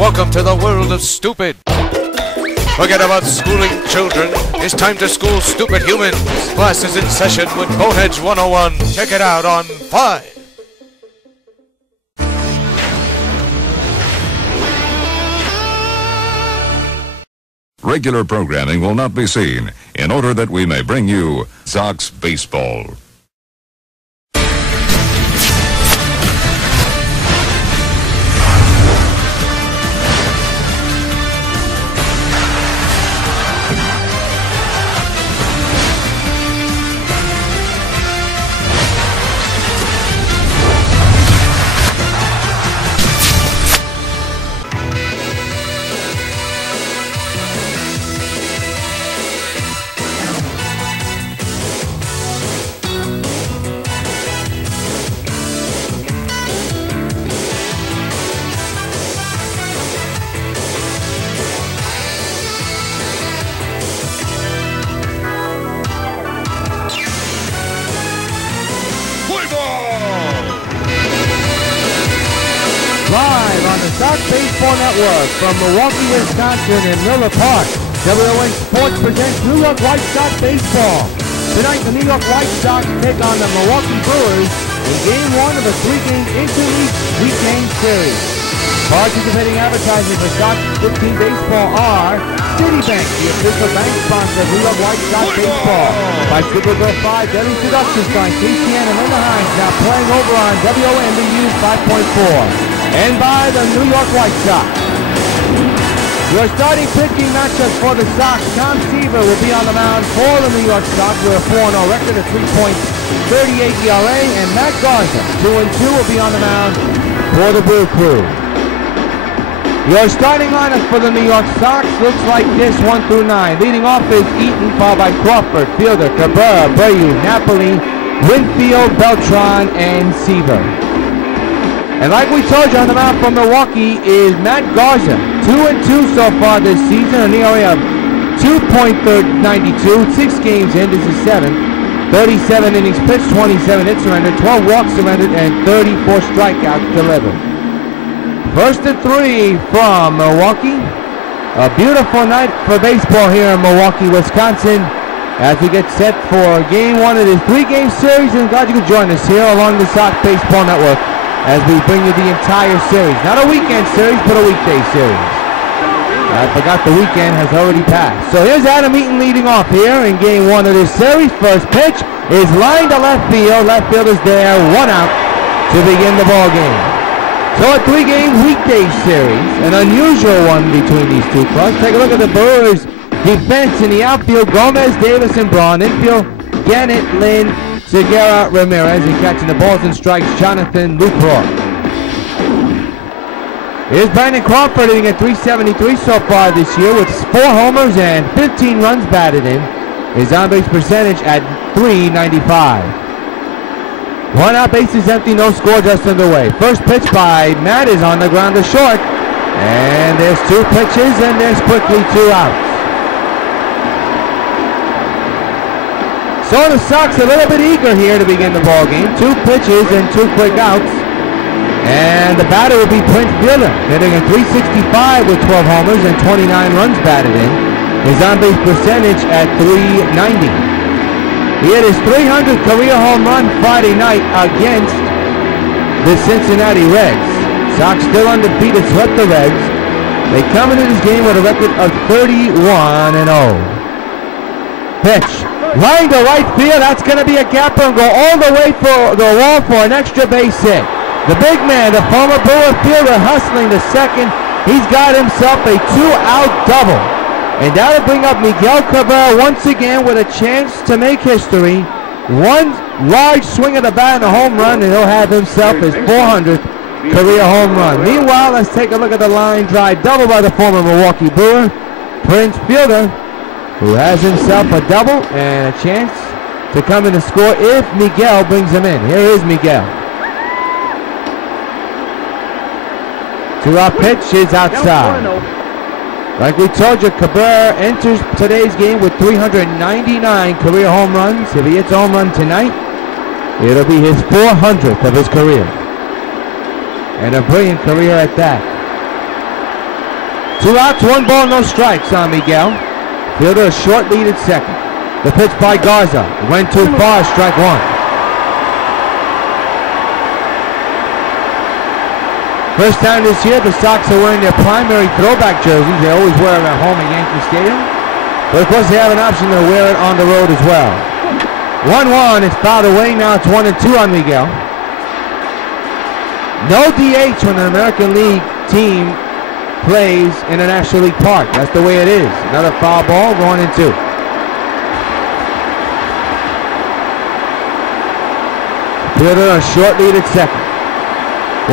Welcome to the world of stupid. Forget about schooling children. It's time to school stupid humans. Class is in session with Boneheads 101. Check it out on 5. Regular programming will not be seen in order that we may bring you Sox Baseball. Live on the Sox Baseball Network from Milwaukee, Wisconsin and Miller Park, WON Sports presents New York White Sox Baseball. Tonight, the New York White Sox take on the Milwaukee Brewers in Game 1 of a 3-game interleague weekend series. Participating advertisers for Sox 15 Baseball are Citibank, the official bank sponsor of New York White Sox Baseball. By Super Bowl 5, Debbie Seduction starring KCN and Linda Hines, now playing over on WON News 5.4. And by the New York White Sox. Your starting pitching matchup for the Sox, Tom Seaver will be on the mound for the New York Sox with a 4-0 record, a 3.38 ERA, and Matt Garza, 2-2, will be on the mound for the BREW CREW. Your starting lineup for the New York Sox looks like this, 1 through 9. Leading off is Eaton, followed by Crawford, Fielder, Cabrera, BREW, Napoli, Winfield, Beltran, and Seaver. And like we told you, on the mound from Milwaukee is Matt Garza, 2-2 so far this season, an ERA of 2.92, 6 games in, this is 7th, 37 innings pitched, 27 hits surrendered, 12 walks surrendered, and 34 strikeouts delivered. First and 3 from Milwaukee. A beautiful night for baseball here in Milwaukee, Wisconsin, as we get set for Game 1 of this 3-game series, and glad you could join us here along the Sox Baseball Network as we bring you the entire series. Not a weekend series, but a weekday series. I forgot the weekend has already passed. So here's Adam Eaton leading off here in Game 1 of this series. First pitch is lined to left field. Left field is there, 1 out to begin the ball game. So a 3-game weekday series, an unusual one between these two clubs. Take a look at the Brewers defense in the outfield. Gomez, Davis, and Braun. Infield, Gannett, Lynn, Segura, Ramirez, and catching the balls and strikes, Jonathan Lucroy. Here's Brandon Crawford hitting at .373 so far this year with 4 homers and 15 runs batted in. His on-base percentage at .395. 1 out, base is empty, no score, just underway. First pitch by Matt is on the ground to short. And there's 2 pitches, and there's quickly 2 outs. So the Sox a little bit eager here to begin the ball game. 2 pitches and 2 quick outs. And the batter will be Prince Fielder, hitting a .365 with 12 homers and 29 runs batted in. His on-base percentage at .390. He hit his 300th career home run Friday night against the Cincinnati Reds. Sox still undefeated, swept the Reds. They come into this game with a record of 31-0. Pitch. Line to right field, that's going to be a gapper and go all the way for the wall for an extra base hit. The big man, the former Brewer fielder, hustling to second. He's got himself a 2-out double. And that'll bring up Miguel Cabrera once again with a chance to make history. 1 large swing of the bat and a home run, and he'll have himself his 400th career home run. Meanwhile, let's take a look at the line drive double by the former Milwaukee Brewer, Prince Fielder, who has himself a double and a chance to come in and score if Miguel brings him in. Here is Miguel. 2-out pitch is outside. Like we told you, Cabrera enters today's game with 399 career home runs. If he hits a home run tonight, it'll be his 400th of his career. And a brilliant career at that. 2 outs, 1 ball, no strikes on Miguel. Fielder a short lead at second. The pitch by Garza. Went too far, strike 1. First time this year, the Sox are wearing their primary throwback jerseys. They always wear them at home at Yankee Stadium. But of course, they have an option to wear it on the road as well. 1-1, it's fouled away. Now it's 1-2 on Miguel. No DH when an American League team plays in a National League park. That's the way it is. Another foul ball, 1-2. Fielder a short lead at second.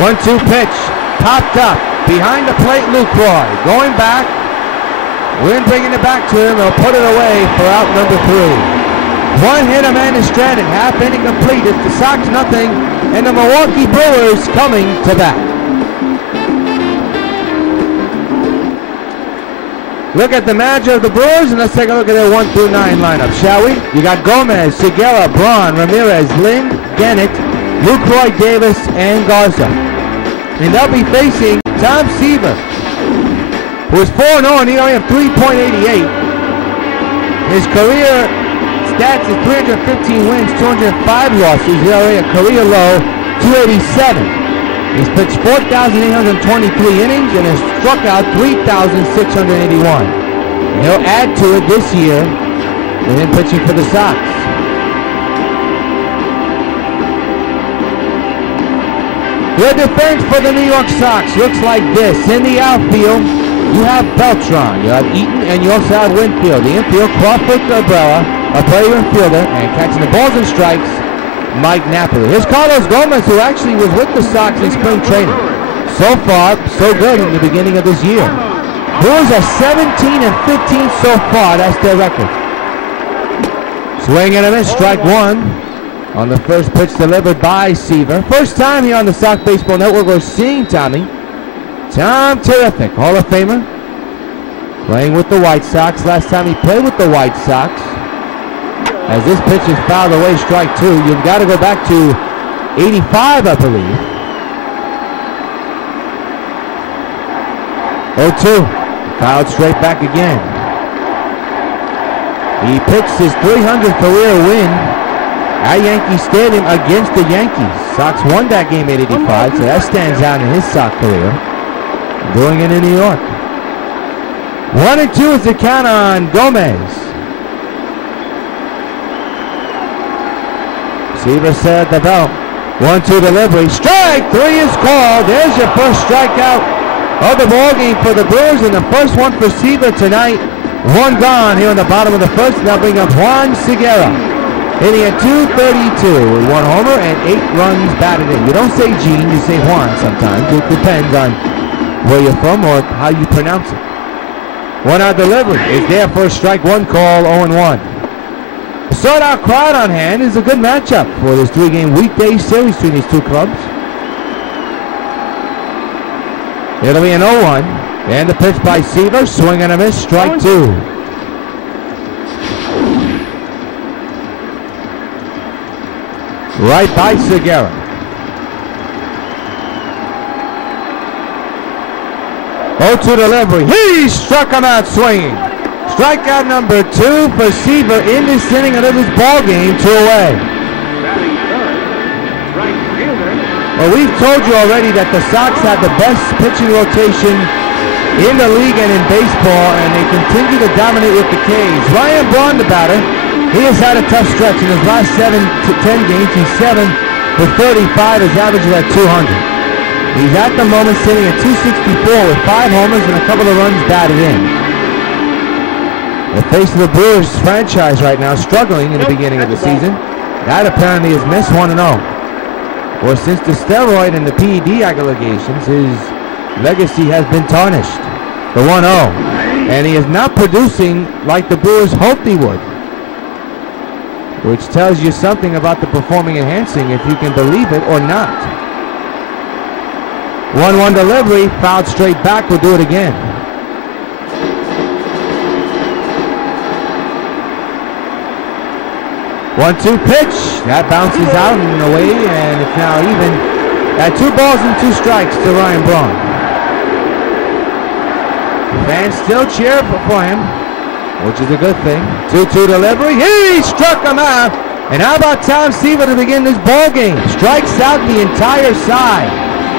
1-2 pitch, popped up, behind the plate, Lucroy, going back, Wynn bringing it back to him, he'll put it away for out number 3. 1 hit, a man is stranded, half inning complete, it's the Sox nothing, and the Milwaukee Brewers coming to bat. Look at the manager of the Brewers, and let's take a look at their 1 through 9 lineup, shall we? You got Gomez, Segura, Braun, Ramirez, Lynn, Gannett, Lucroy, Davis, and Garza. And they'll be facing Tom Seaver, who is 4-0 and he only has 3.88. His career stats is 315 wins, 205 losses. He already a career low, 287. He's pitched 4,823 innings and has struck out 3,681. And he'll add to it this year with him pitching for the Sox. The defense for the New York Sox looks like this. In the outfield, you have Beltran, you have Eaton, and you also have Winfield. The infield, Crawford, Cabrera, a player infielder, and catching the balls and strikes, Mike Napoli. Here's Carlos Gomez, who actually was with the Sox in spring training. So far, so good in the beginning of this year. Brewers are 17 and 15 so far. That's their record. Swing and a miss, strike 1. On the first pitch delivered by Seaver. First time here on the Sox Baseball Network we're seeing Tommy. Tom Terrific, Hall of Famer. Playing with the White Sox. Last time he played with the White Sox. As this pitch is fouled away, strike 2. You've got to go back to 85, I believe. 0-2. Fouled straight back again. He pitched his 300th career win at Yankee Stadium against the Yankees. Sox won that game at 85, so that stands out in his Sox career. Doing it in New York. 1-2 is the count on Gomez. Seaver set the belt. 1-2 delivery. Strike 3 is called. There's your first strikeout of the ball game for the Brewers, and the first one for Seaver tonight. 1 gone here in the bottom of the first. Now bring up Juan Segura, hitting at .232 with 1 homer and 8 runs batted in. You don't say Gene, you say Juan sometimes. It depends on where you're from or how you pronounce it. 1 out delivery is there for a strike 1 call, 0-1. A sold-out crowd on hand is a good matchup for this 3-game weekday series between these two clubs. It'll be an 0-1. And the pitch by Seaver, swing and a miss, strike 2. Right by Segura. To delivery. He struck him out swinging. Strikeout number 2 for Seaver in this inning of this ball game, 2 away. Well, we've told you already that the Sox have the best pitching rotation in the league and in baseball, and they continue to dominate with the K's. Ryan Braun, the batter, he has had a tough stretch. In his last 7 to 10 games, he's 7 for 35. His average is at 200. He's at the moment sitting at 264 with 5 homers and a couple of runs batted in. The face of the Brewers franchise right now, struggling in the beginning of the season. That apparently is missed 1-0. Well, since the steroid and the PED allegations, his legacy has been tarnished. The 1-0. And he is not producing like the Brewers hoped he would, which tells you something about the performing enhancing, if you can believe it or not. 1-1 delivery, fouled straight back, we'll do it again. 1-2 pitch, that bounces out and away, and it's now even at 2 balls and 2 strikes to Ryan Braun. Fans still cheer for him, which is a good thing. 2-2 delivery. He struck him out. And how about Tom Seaver to begin this ball game? Strikes out the entire side.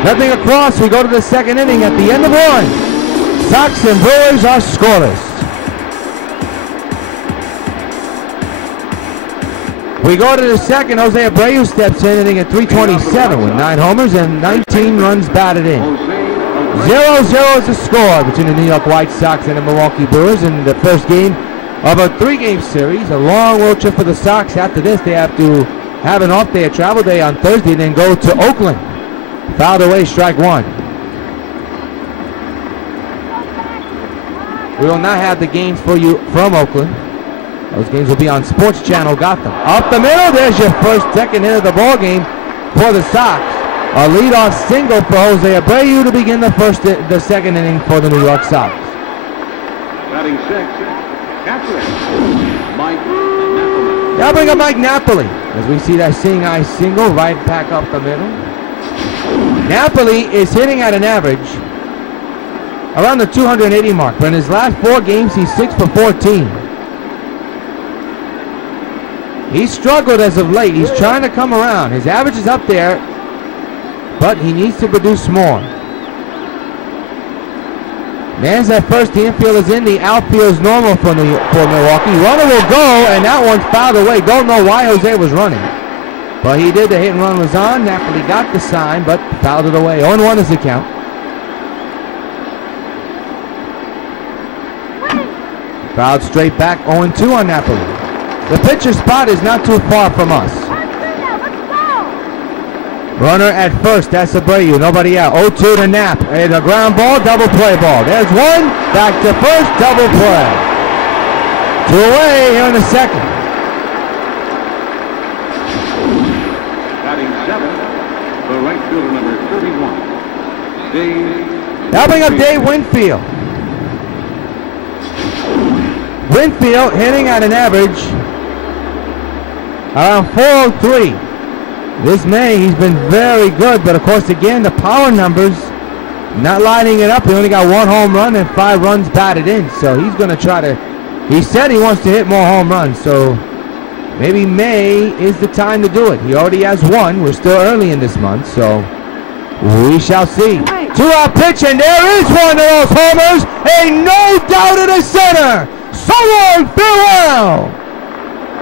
Nothing across. We go to the second inning at the end of one. Sox and Brewers are scoreless. We go to the second. Jose Abreu steps in, hitting at 327 with 9 homers and 19 runs batted in. 0-0 is the score between the New York White Sox and the Milwaukee Brewers in the first game of a 3-game series. A long road trip for the Sox. After this, they have to have an off day, a travel day on Thursday, and then go to Oakland. Fouled away, strike one. We will not have the games for you from Oakland. Those games will be on Sports Channel Gotham. Up the middle, there's your second hit of the ball game for the Sox. A leadoff single for Jose Abreu to begin the second inning for the New York Sox. Batting sixth, catcher, Mike Napoli. Now bring up Mike Napoli as we see that seeing eye single right back up the middle. Napoli is hitting at an average around the 280 mark, but in his last 4 games, he's 6 for 14. He's struggled as of late. He's trying to come around. His average is up there, but he needs to produce more. Man's at first. The infield is in. The outfield is normal for Milwaukee. Runner will go, and that one's fouled away. Don't know why Jose was running, but he did. The hit and run was on. Napoli got the sign, but fouled it away. 0-1 is the count. Fouled straight back. 0-2 on Napoli. The pitcher spot is not too far from us. Runner at first, that's Abreu, nobody out. 0-2 to Nap. And a ground ball, double play ball. There's one, back to first, double play. 2 away here in the second. Batting seventh, the right fielder number 31, Dave. Now bring up Dave Winfield. Winfield hitting at an average around 403. This May, he's been very good, but of course, again, the power numbers not lining it up. He only got 1 home run and 5 runs batted in, so he's going to try to, he said he wants to hit more home runs, so maybe May is the time to do it. He already has 1. We're still early in this month, so we shall see. 2-out pitch, and there is one of those homers. A no doubt in the center. So long, farewell.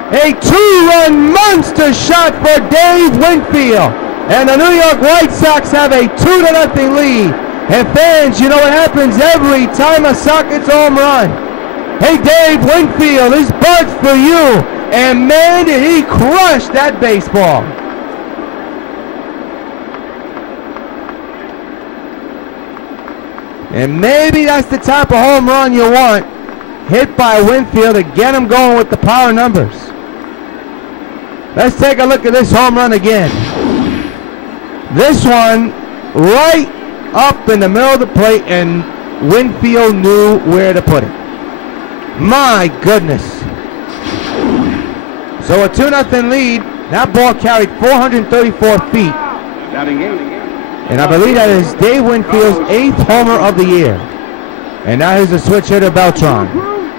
A 2-run monster shot for Dave Winfield. And the New York White Sox have a 2-0 lead. And fans, you know what happens every time a Sox gets a home run. Hey, Dave Winfield, this bird's for you. And man, did he crush that baseball. And maybe that's the type of home run you want. Hit by Winfield to get him going with the power numbers. Let's take a look at this home run again. This one right up in the middle of the plate, and Winfield knew where to put it. My goodness. So a 2-0 lead. That ball carried 434 feet. And I believe that is Dave Winfield's 8th homer of the year. And now here's a switch hitter, Beltran.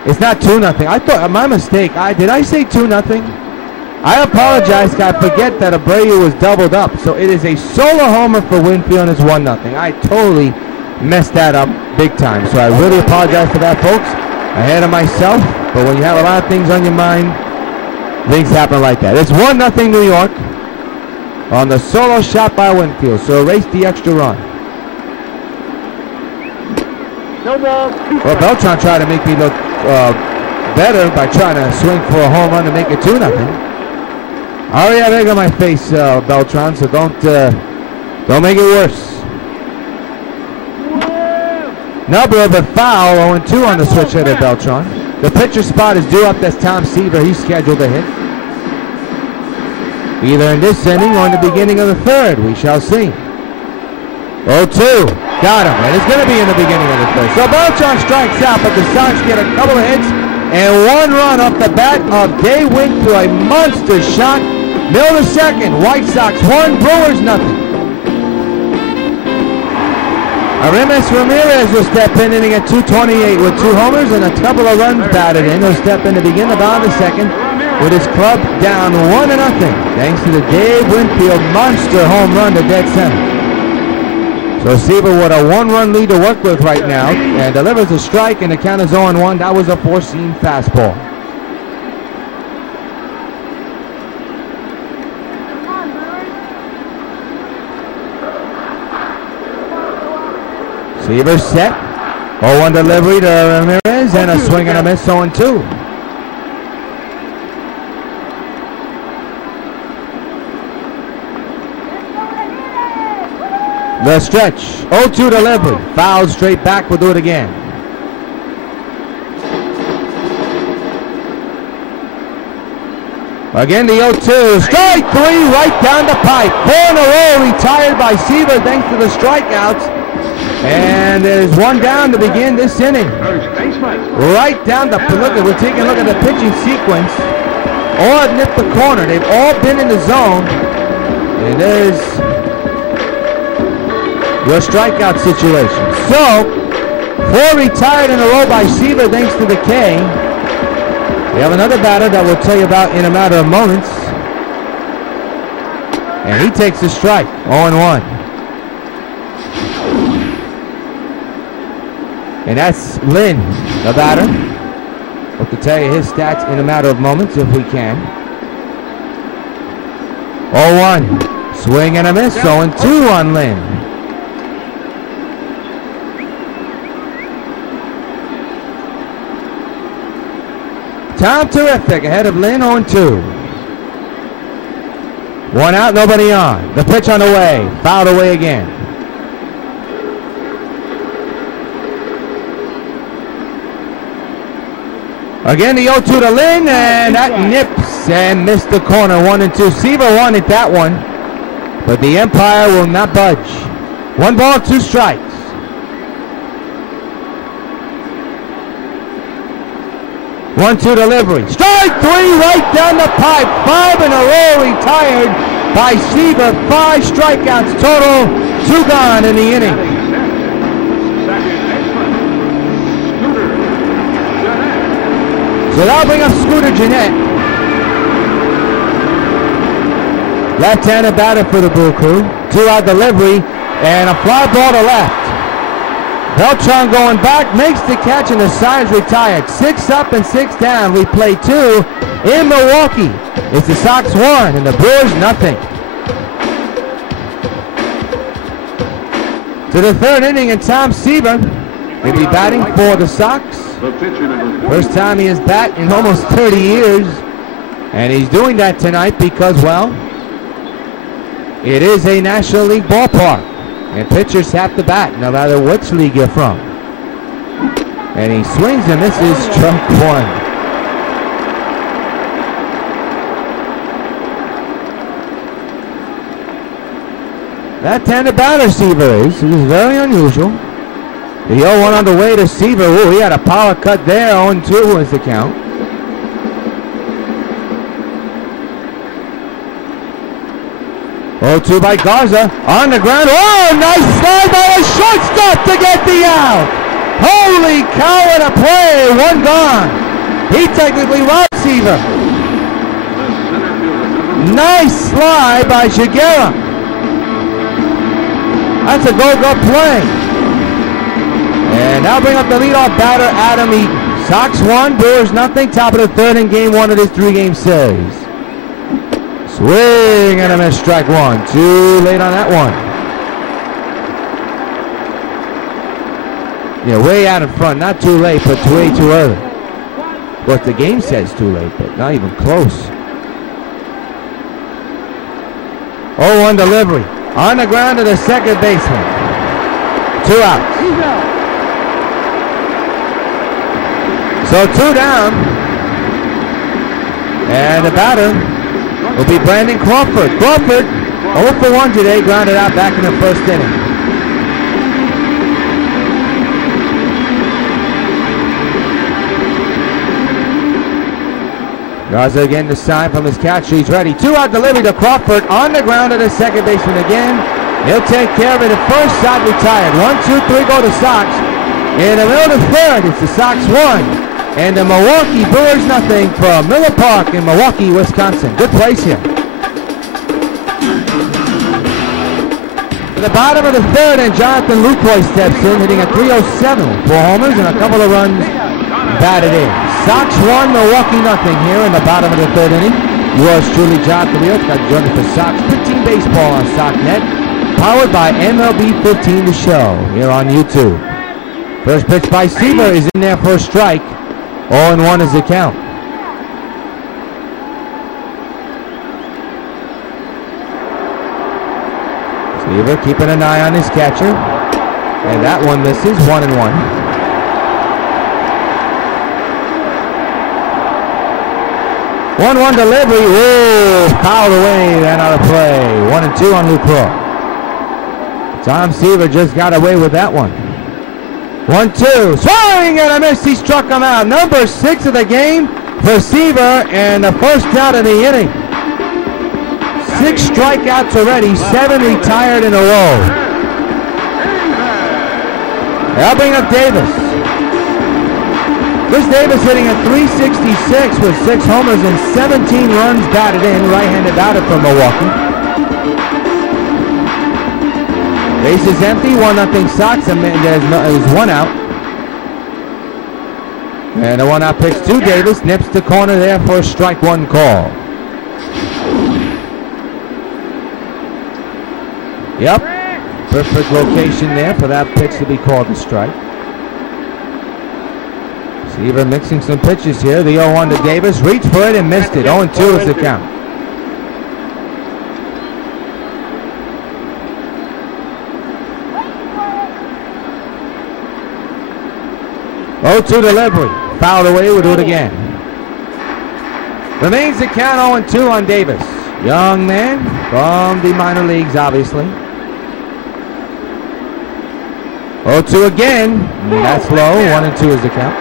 It's not 2-0. I thought, my mistake. Did I say 2-0? I apologize, I forget that Abreu was doubled up. So it is a solo homer for Winfield, and it's 1-0. I totally messed that up big time. So I really apologize for that, folks. Ahead of myself. But when you have a lot of things on your mind, things happen like that. It's 1-0 New York on the solo shot by Winfield. So erase the extra run. Well, Beltran tried to make me look better by trying to swing for a home run to make it 2-0. I already have egg on my face, Beltran, so don't make it worse. Number but foul, 0-2 on the switch hitter, Beltran. The pitcher spot is due up. That's Tom Seaver. He's scheduled to hit. Either in this inning or in the beginning of the third. We shall see. 0-2. Got him. And it's going to be in the beginning of the third. So Beltran strikes out, but the Sox get a couple of hits and 1 run off the bat of Dave Winfield. A monster shot. Middle of the second. White Sox 1, Brewers 0. Aramis Ramirez will step in, inning at 228 with 2 homers and a couple of runs batted in. He'll step in to begin the bottom of the second with his club down 1-0, thanks to the Dave Winfield monster home run to dead center. So Seaver with a 1-run lead to work with right now, and delivers a strike, and the count is 0-1. That was a four-seam fastball. Seaver set. 0-1 delivery to Ramirez, and a swing and a miss, 0-2. The stretch, 0-2 delivery. Fouled straight back, we'll do it again. Again the 0-2, strike 3 right down the pipe. 4 in a row retired by Seaver thanks to the strikeouts. And there's one down to begin this inning. Right down the, we're taking a look at the pitching sequence. All have nipped the corner. They've all been in the zone. And there's your strikeout situation. So, 4 retired in a row by Seaver thanks to the K. We have another batter that we'll tell you about in a matter of moments. And he takes the strike, 0-1. And that's Lynn, the batter. We'll have to tell you his stats in a matter of moments if we can. 0-1. Swing and a miss. 0-2 on Lynn. Tom Terrific ahead of Lynn, 0-2. 1 out, nobody on. The pitch on the way. Fouled away again. Again, the 0-2 to Lynn, and that nips and missed the corner. 1-2. Seaver wanted that one, but the umpire will not budge. 1 ball, 2 strikes. One-two delivery. Strike 3 right down the pipe. 5 in a row retired by Seaver. 5 strikeouts total. 2 gone in the inning. So that'll bring up Scooter Jeanette. Left-handed batter for the Brew Crew. 2-out delivery and a fly ball to left. Beltran going back, makes the catch, and the side's retired. 6 up and 6 down. We play 2 in Milwaukee. It's the Sox 1 and the Brewers nothing. To the 3rd inning, and Tom Seaver will be batting for the Sox. First time he has bat in almost 30 years. And he's doing that tonight because, well, it is a National League ballpark. And pitchers have to bat no matter which league you're from. And he swings and misses, strike 1. Left-handed batter Seaver is. It is very unusual. The 0-1 on the way to Seaver. Ooh, he had a power cut there. 0-2 was the count. Oh, 2 by Garza on the ground. Oh, nice slide by a shortstop to get the out. Holy cow, what a play. 1 gone. He technically robbed Seaver. Nice slide by Shigera. That's a go-go play. And now bring up the leadoff batter, Adam Eaton. Sox 1, Brewers nothing. Top of the 3rd in game 1 of this 3-game series. Swing and a miss, strike 1. Too late on that one. Yeah, way out in front. Not too late, but way too early. Of course, the game says too late, but not even close. 0-1 delivery. On the ground to the second baseman. 2 outs. So 2 down. And the batter will be Brandon Crawford. Crawford, 0 for 1 today, grounded out back in the 1st inning. Garza again the sign from his catcher. He's ready. 2-out delivery to Crawford on the ground to the second baseman again. He'll take care of it at first. Side retired. 1, 2, 3 go to Sox. In the middle of the third, it's the Sox 1 and the Milwaukee Brewers nothing from Miller Park in Milwaukee, Wisconsin. Good place here. To the bottom of the third, and Jonathan Lucroy steps in, hitting a .307 with 4 homers and a couple of runs batted in. Sox 1, Milwaukee nothing here in the bottom of the third inning. Yours truly, Jonathan Rios, got joined for Sox 15 baseball on SockNet, powered by MLB 15 The Show here on YouTube. First pitch by Seaver is in there for a strike. 0-1 is the count. Seaver keeping an eye on his catcher. And that one misses. 1-1. One delivery. Whoa! Fouled away. Ran out of play. 1-2 on Lucroy. Tom Seaver just got away with that one. 1-2. Swing and a miss. He struck him out. Number 6 of the game for Seaver, and the first out of the inning. 6 strikeouts already, 7 retired in a row. They'll bring up Davis. Chris Davis hitting a .366 with 6 homers and 17 runs batted in. Right-handed batter from Milwaukee. Base is empty, 1-0 Sox, and there's 1 out. And the 1 out pitch to Davis, nips the corner there for a strike 1 call. Yep, perfect location there for that pitch to be called a strike. Seaver mixing some pitches here. The 0-1 to Davis, reached for it and missed it. 0-2 is the count. 0-2 delivery. Fouled away. We'll do it again. Remains the count 0-2 on Davis. Young man from the minor leagues, obviously. 0-2 again. That's low. 1-2 is the count.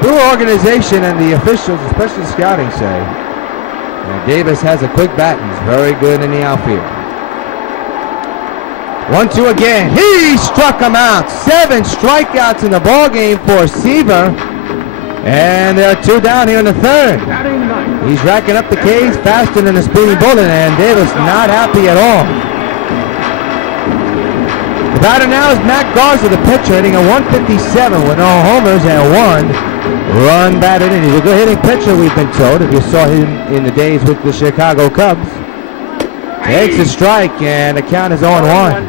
Brewer organization and the officials, especially scouting, say Davis has a quick bat and is very good in the outfield. 1-2 again. He struck him out. 7 strikeouts in the ball game for Seaver. And there are 2 down here in the third. He's racking up the Ks faster than a speeding bullet, and Davis not happy at all. The batter now is Matt Garza, the pitcher, hitting a .157 with no homers and 1 run batted in. He's a good hitting pitcher, we've been told, if you saw him in the days with the Chicago Cubs. Takes a strike, and the count is 0-1.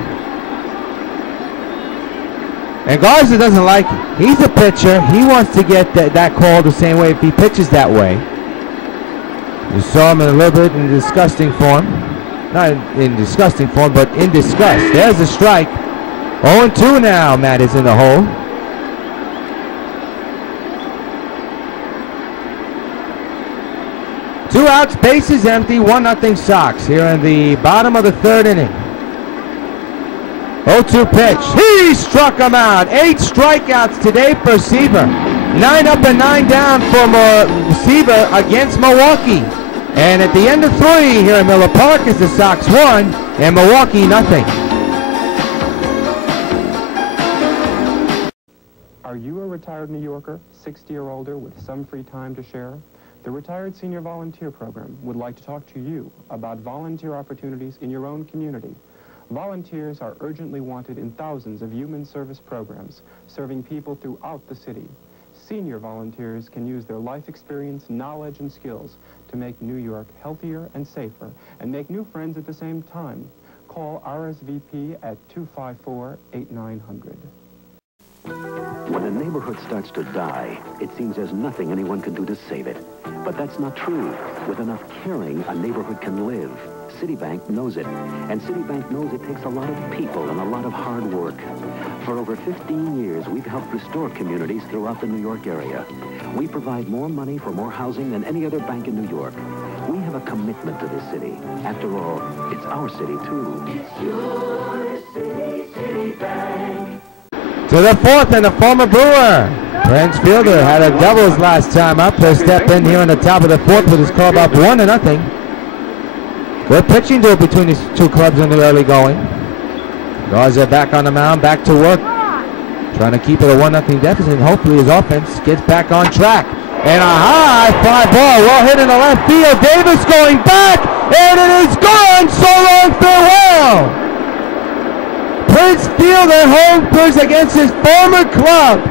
And Garza doesn't like it. He's a pitcher. He wants to get that call the same way if he pitches that way. You saw him in a little bit in disgusting form. Not in disgusting form, but in disgust. There's a strike. 0-2 now. Matt is in the hole. Two outs, bases empty, 1-0 Sox here in the bottom of the third inning. 0-2 pitch. He struck him out. 8 strikeouts today for Seaver. 9 up and 9 down for Seaver against Milwaukee. And at the end of 3 here in Miller Park is the Sox 1 and Milwaukee nothing. Are you a retired New Yorker, 60 or older, with some free time to share? The Retired Senior Volunteer Program would like to talk to you about volunteer opportunities in your own community. Volunteers are urgently wanted in thousands of human service programs, serving people throughout the city. Senior volunteers can use their life experience, knowledge, and skills to make New York healthier and safer, and make new friends at the same time. Call RSVP at 254-8900. When a neighborhood starts to die, it seems there's nothing anyone can do to save it. But that's not true. With enough caring, a neighborhood can live. Citibank knows it. And Citibank knows it takes a lot of people and a lot of hard work. For over 15 years, we've helped restore communities throughout the New York area. We provide more money for more housing than any other bank in New York. We have a commitment to this city. After all, it's our city, too. It's your city, Citibank. To the fourth, and the former Brewer. Prince Fielder had a doubles last time up. He'll step in here on the top of the fourth with his club up 1-0. Good pitching duel between these two clubs in the early going. Garza back on the mound, back to work. Trying to keep it a 1-0 deficit. Hopefully his offense gets back on track. And a high fly ball, well hit in the left field. Davis going back, and it is gone. So long, farewell. Prince Fielder homers against his former club.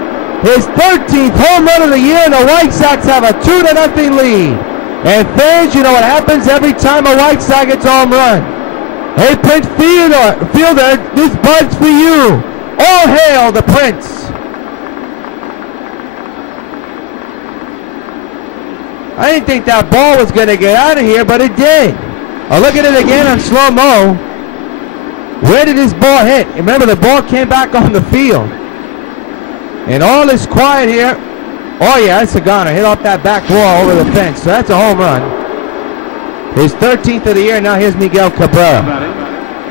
His 13th home run of the year, and the White Sox have a 2-0 lead. And fans, you know what happens every time a White Sox gets a home run. Hey, Prince Fielder, this bud's for you. All hail the Prince. I didn't think that ball was going to get out of here, but it did. Oh, look at it again on slow-mo. Where did this ball hit? Remember, the ball came back on the field. And all is quiet here. Oh, yeah, that's a goner. Hit off that back wall over the fence. So that's a home run. His 13th of the year. Now here's Miguel Cabrera.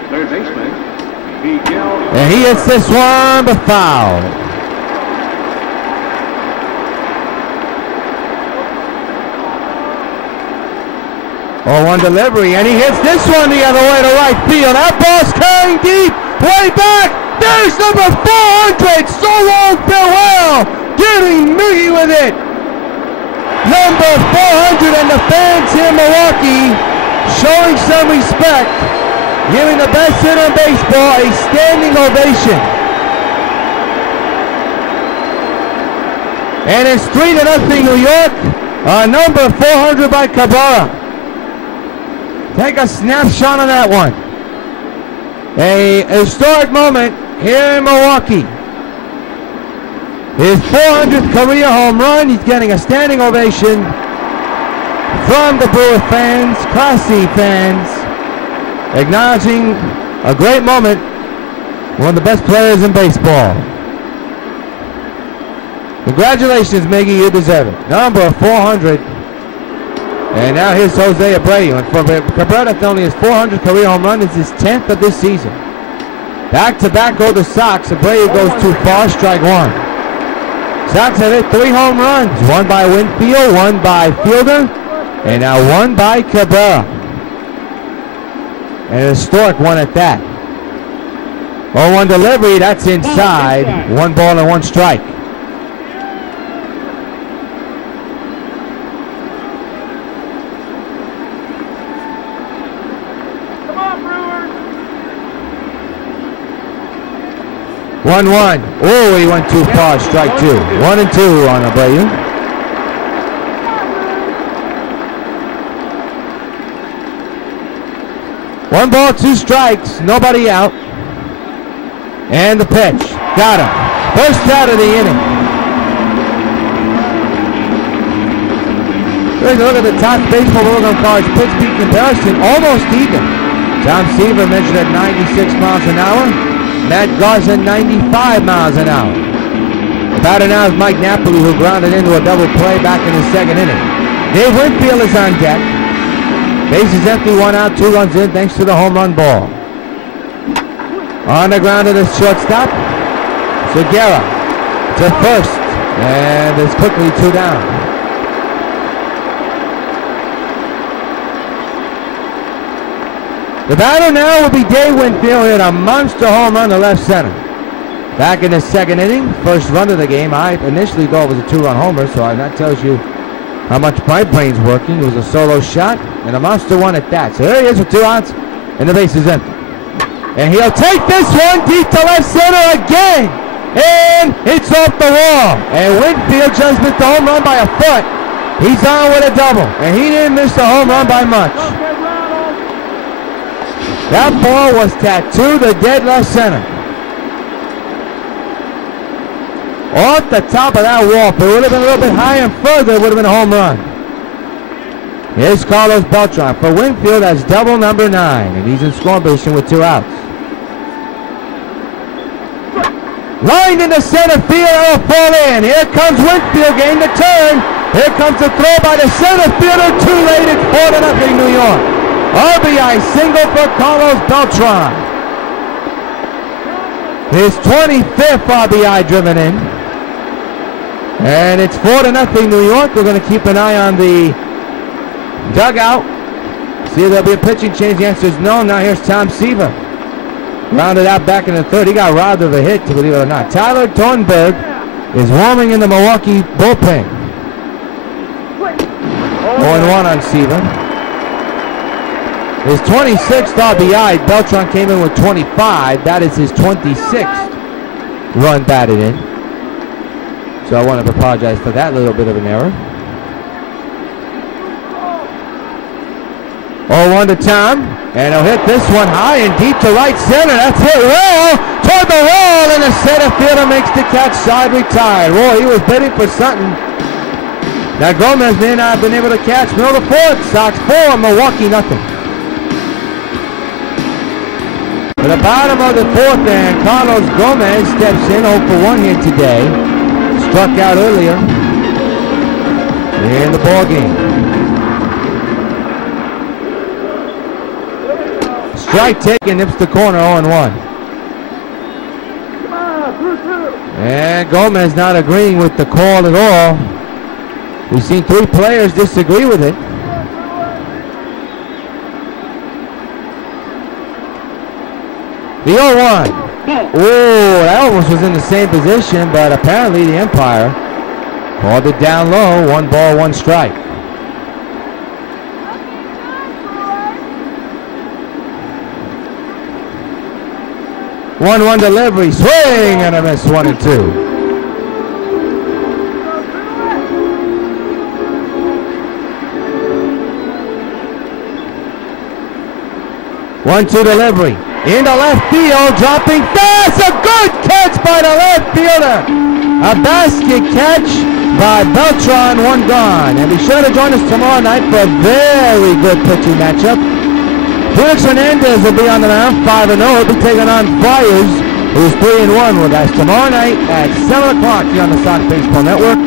Third baseman, Miguel. And he hits this one, but foul. 0-1 delivery, and he hits this one the other way to right field. That ball's carrying deep, way back. There's number 400. So long, farewell. Getting Miggy with it. Number 400, and the fans here in Milwaukee showing some respect, giving the best hitter in baseball a standing ovation. And it's 3-0 New York. Number 400 by Cabrera. Take a snapshot on that one. A historic moment here in Milwaukee. His 400th career home run. He's getting a standing ovation from the Brewer fans, Class C fans, acknowledging a great moment. One of the best players in baseball. Congratulations, Miggy. You deserve it. Number 400. And now here's Jose Abreu. And for Cabrera, that's only his 400th career home run. It's his 10th of this season. Back-to-back go the Sox. Abreu goes too far, strike one. Sox have hit 3 home runs. One by Winfield, one by Fielder, and now one by Cabrera. And a historic one at that. 0-1 delivery, that's inside. 1 ball and 1 strike. Come on, Brewers! 1-1. Oh, he went too far. Strike 2. 1-2 on Abreu. One ball, 2 strikes. Nobody out. And the pitch. Got him. First out of the inning. Take a look at the top baseball program cards. Pitch beat comparison. Almost even. Tom Seaver measured at 96 miles an hour. Matt Garza 95 miles an hour. The batter now is Mike Napoli, who grounded into a double play back in the 2nd inning. Dave Winfield is on deck. Bases empty, 1 out, 2 runs in thanks to the home run ball. On the ground to the shortstop. Segura to first. And it's quickly 2 down. The batter now will be Dave Winfield. Hit a monster home run to left center. Back in the 2nd inning, first run of the game. I initially thought it was a 2-run homer, so that tells you how much my brain's working. It was a solo shot and a monster one at that. So there he is with 2 outs, and the base is empty. And he'll take this one deep to left center again, and it's off the wall. And Winfield just missed the home run by a foot. He's on with a double, and he didn't miss the home run by much. That ball was tattooed to dead left center. Off the top of that wall. If it would have been a little bit higher and further, it would have been a home run. Here's Carlos Beltran. For Winfield, that's double number 9. And he's in scoring position with 2 outs. Lined into center field, and will fall in. Here comes Winfield getting the turn. Here comes the throw by the center fielder. Too late. It's 4-0 New York. RBI single for Carlos Beltran. His 25th RBI driven in. And it's 4-0 New York. We're going to keep an eye on the dugout. See if there'll be a pitching change. The answer is no. Now here's Tom Seaver. Rounded out back in the third. He got robbed of a hit, to believe it or not. Tyler Thornburg is warming in the Milwaukee bullpen. 0-1 on Seaver. His 26th RBI. Beltran came in with 25. That is his 26th run batted in. So I want to apologize for that little bit of an error. 0-1 to Tom, and he'll hit this one high and deep to right center. That's hit well toward the wall, and the center fielder makes the catch. Side retired. Boy, he was bidding for something that Gomez may not have been able to catch. Middle of the fourth, Sox 4, Milwaukee nothing. To the bottom of the fourth, and Carlos Gomez steps in 0 for 1 here today. Struck out earlier in the ball game. Strike taken, nips the corner, 0-1. And Gomez not agreeing with the call at all. We've seen 3 players disagree with it. The 0-1. Oh, that almost was in the same position, but apparently the umpire called it down low. 1 ball, 1 strike. 1-1 delivery, swing and a miss, 1-2. One-two delivery into left field, dropping fast. A good catch by the left fielder. A basket catch by Beltran, 1 gone. And be sure to join us tomorrow night for a very good pitching matchup. Felix Hernandez will be on the mound, 5-0. He'll be taking on Friars, who's 3-1 with us tomorrow night at 7 o'clock here on the Sox Baseball Network.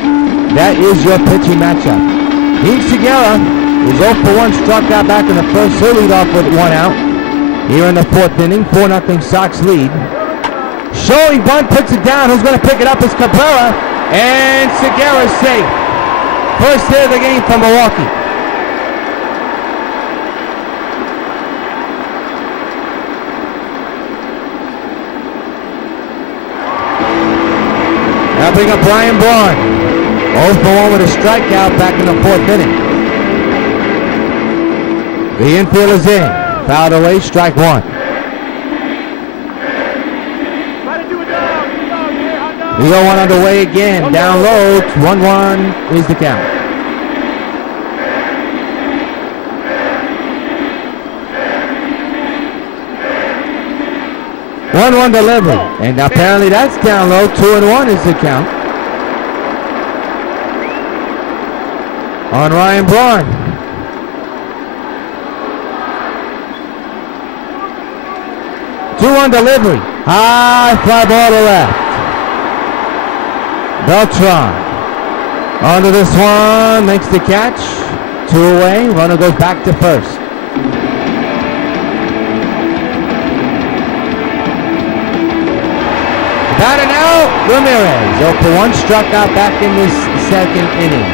That is your pitching matchup. Dean Segura is 0 for 1, struck out back in the first. He'll lead off with 1 out. Here in the 4th inning, 4-0 Sox lead. Showing bunt, puts it down. Who's going to pick it up is Cabrera, and Segura's safe. First hit of the game for Milwaukee. Now bring up Brian Braun. 0 for 1 with a strikeout back in the 4th inning. The infield is in. Fouled away, strike 1. We go 1 underway again. Down low, 1-1 is the count. One delivery, and apparently that's down low. 2-1 is the count on Ryan Braun. Two-one delivery, high fly ball to left. Beltran onto this one, makes the catch. 2 away, runner goes back to first. Batting out, Ramirez. 0 for 1, struck out back in this 2nd inning.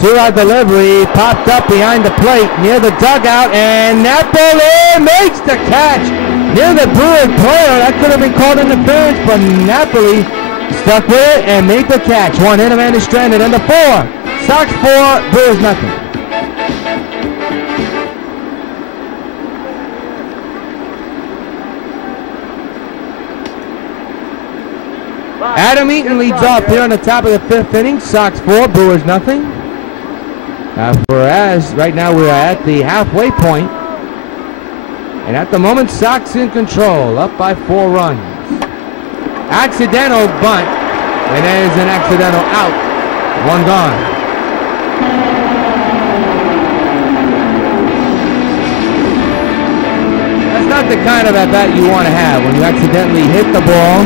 Two-out delivery, popped up behind the plate, near the dugout, and that ball in, makes the catch. Near the Brewer player, that could have been called interference, but Napoli stuck with it and made the catch. 1 hit, a man is stranded, and the 4. Sox 4, Brewers nothing. Adam Eaton leads off here on the top of the 5th inning. Sox 4, Brewers nothing. Whereas right now we're at the halfway point, and at the moment Sox in control, up by 4 runs. Accidental bunt, and there's an accidental out. 1 gone. That's not the kind of at-bat you want to have when you accidentally hit the ball,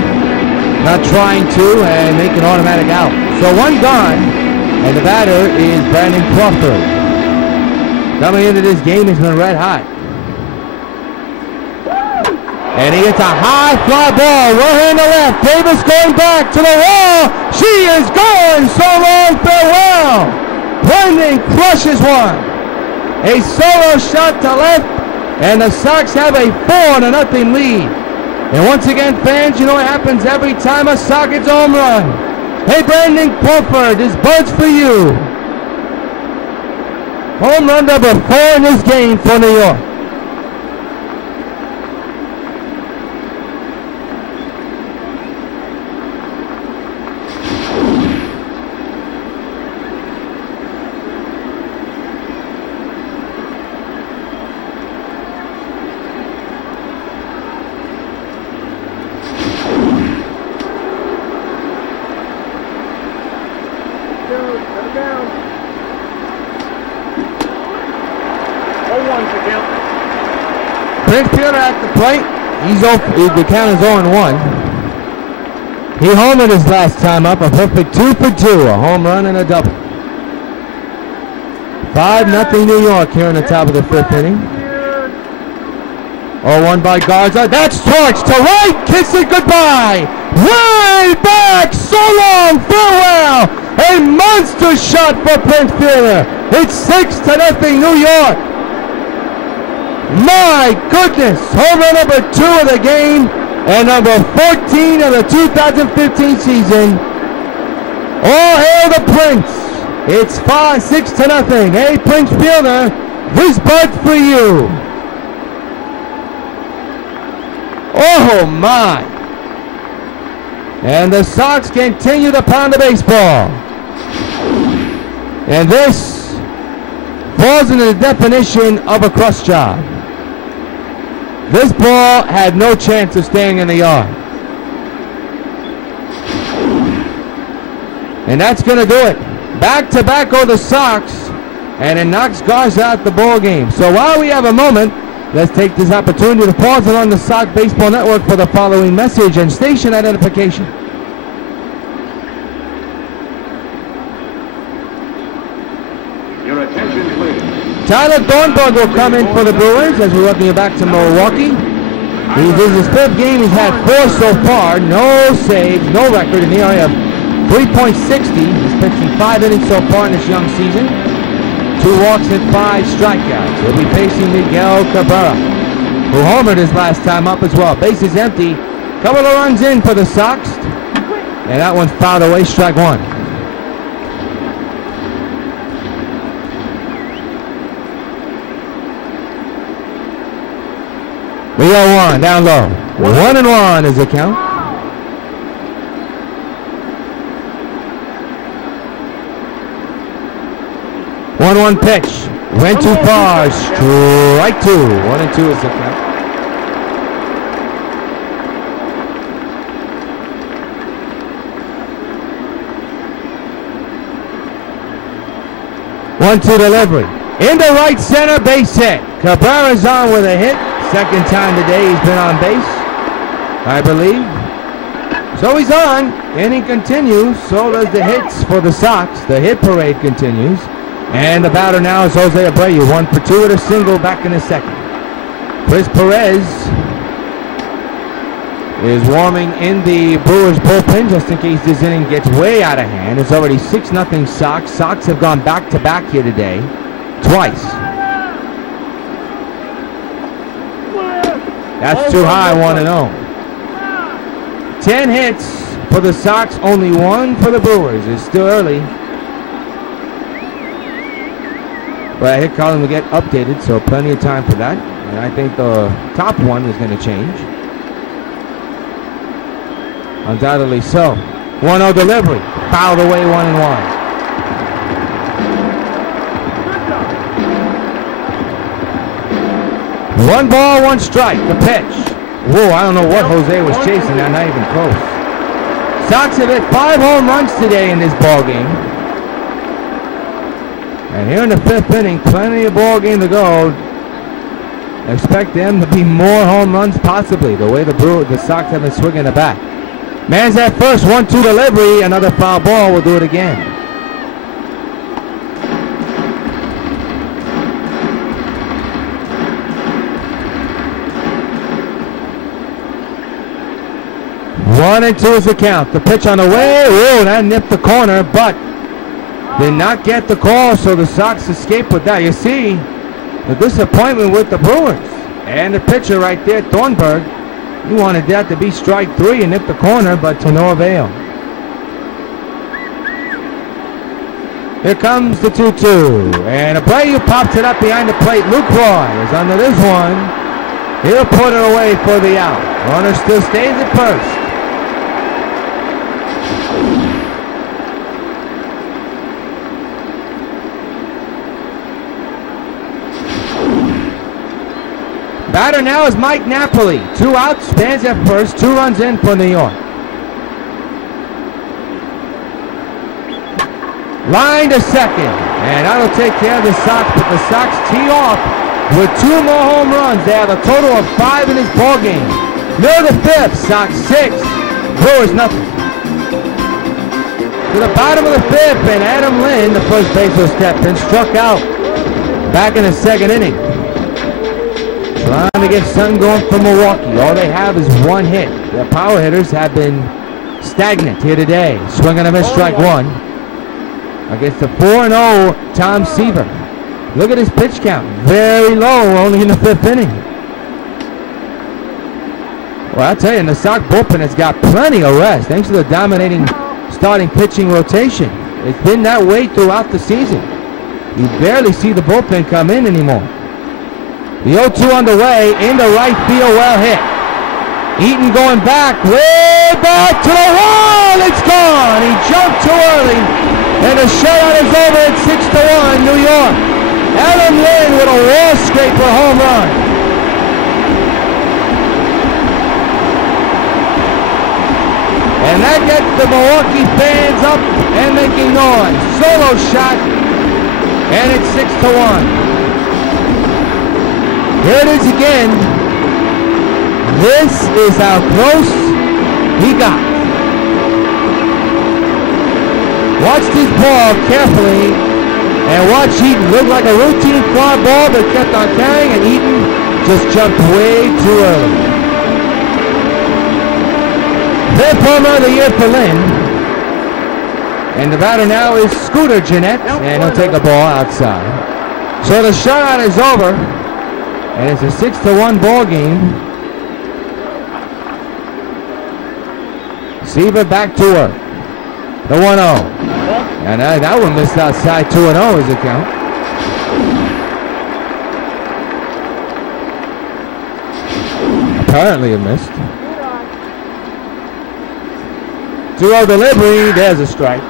not trying to, and make an automatic out. So 1 gone. And the batter is Brandon Crawford. Coming into this game, he's been red hot. And he hits a high fly ball, one hand to left. Davis going back to the wall. She is going. So long, farewell. Brendan crushes one. A solo shot to left, and the Sox have a 4-0 lead. And once again, fans, you know what happens every time a Sox gets a home run. Hey, Brandon Crawford, this bud's for you. Home run number 4 in this game for New York. Prince Fielder at the plate. The count is 0-1. He homered his last time up, a perfect 2 for 2, a home run and a double. 5-0 New York here in the top of the 5th inning. 0-1 by Garza. That's torch to right. Kiss it goodbye. Way back. So long. Farewell. A monster shot for Prince Fielder. It's 6-0 New York. My goodness, home run number 2 of the game and number 14 of the 2015 season. All hail the Prince. It's 6-0. Hey, Prince Fielder, this bud's for you. Oh my. And the Sox continue to pound the baseball. And this falls into the definition of a crush job. This ball had no chance of staying in the yard. And that's going to do it. Back-to-back go the Sox, and it knocks Garza out the ball game. So while we have a moment, let's take this opportunity to pause it on the Sox Baseball Network for the following message and station identification. Your attention, please. Tyler Thornburg will come in for the Brewers as we welcome you back to Milwaukee. This is his 5th game. He's had 4 so far. No saves, no record, an ERA of 3.60. He's pitched in 5 innings so far in this young season. 2 walks and 5 strikeouts. He'll be facing Miguel Cabrera, who homered his last time up as well. Bases empty. Couple of runs in for the Sox. And that one's fouled away, strike 1. WO.N down low. 1-1 is the count. 1-1 pitch. Went too far. Strike 2. 1-2 is the count. One-two delivery. Into right center, base hit. Cabrera's on with a hit. Second time today he's been on base, I believe. So he's on. Inning continues. So does the hits for the Sox. The hit parade continues. And the batter now is Jose Abreu. 1 for 2 with a single back in the 2nd. Chris Perez is warming in the Brewers bullpen just in case this inning gets way out of hand. It's already 6-0 Sox. Sox have gone back-to-back here today. Twice. That's too high, 1-0. 10 hits for the Sox, only 1 for the Brewers. It's still early. But I hit column will get updated, so plenty of time for that. And I think the top one is going to change. Undoubtedly so. 1-0 delivery. Fouled away, 1-1. One ball, 1 strike. The pitch. Whoa, I don't know what Jose was chasing that, not even close. Sox have hit 5 home runs today in this ball game. And here in the 5th inning, plenty of ball game to go. Expect them to be more home runs possibly, the way the Sox have been swinging the bat. Man's at first, 1-2 delivery, another foul ball, we'll do it again. 1-2 is the count. The pitch on the way. Whoa, that nipped the corner, but did not get the call, so the Sox escape with that. You see the disappointment with the Brewers. And the pitcher right there, Thornburg, he wanted that to be strike 3 and nip the corner, but to no avail. Here comes the 2-2. And Abreu pops it up behind the plate. Luke Roy is under this one. He'll put it away for the out. Runner still stays at first. Batter now is Mike Napoli. 2 outs, stands at first, 2 runs in for New York. Line to second, and that'll take care of the Sox, but the Sox tee off with 2 more home runs. They have a total of 5 in this ballgame. Near the 5th, Sox 6, Brewers nothing. To the bottom of the 5th, and Adam Lynn, the first baseman, stepped in, struck out back in the 2nd inning. Trying to get something going for Milwaukee. All they have is 1 hit. Their power hitters have been stagnant here today. Swing and a miss, strike 1. Against the 4-0 Tom Seaver. Look at his pitch count. Very low, only in the 5th inning. Well, I'll tell you, the Sox bullpen has got plenty of rest thanks to the dominating starting pitching rotation. It's been that way throughout the season. You barely see the bullpen come in anymore. The 0-2 underway, into right field, well hit. Eaton going back, way back to the wall. It's gone. He jumped too early. And the shutout is over at 6-1, New York. Adam Lynn with a wall scraper home run. And that gets the Milwaukee fans up and making noise. Solo shot, and it's 6-1. Here it is again. This is how close he got. Watched his ball carefully, and watch Eaton. Looked like a routine fly ball, but kept on carrying, and Eaton just jumped way too early. 5th home run of the year for Lynn. And the batter now is Scooter Gennett, and he'll take the ball outside. So the shutout is over, and it's a 6-1 ball game. Seaver back to work. The 1-0. And that one missed outside. 2-0 is the count. Apparently it missed. 2-0 delivery. There's a strike.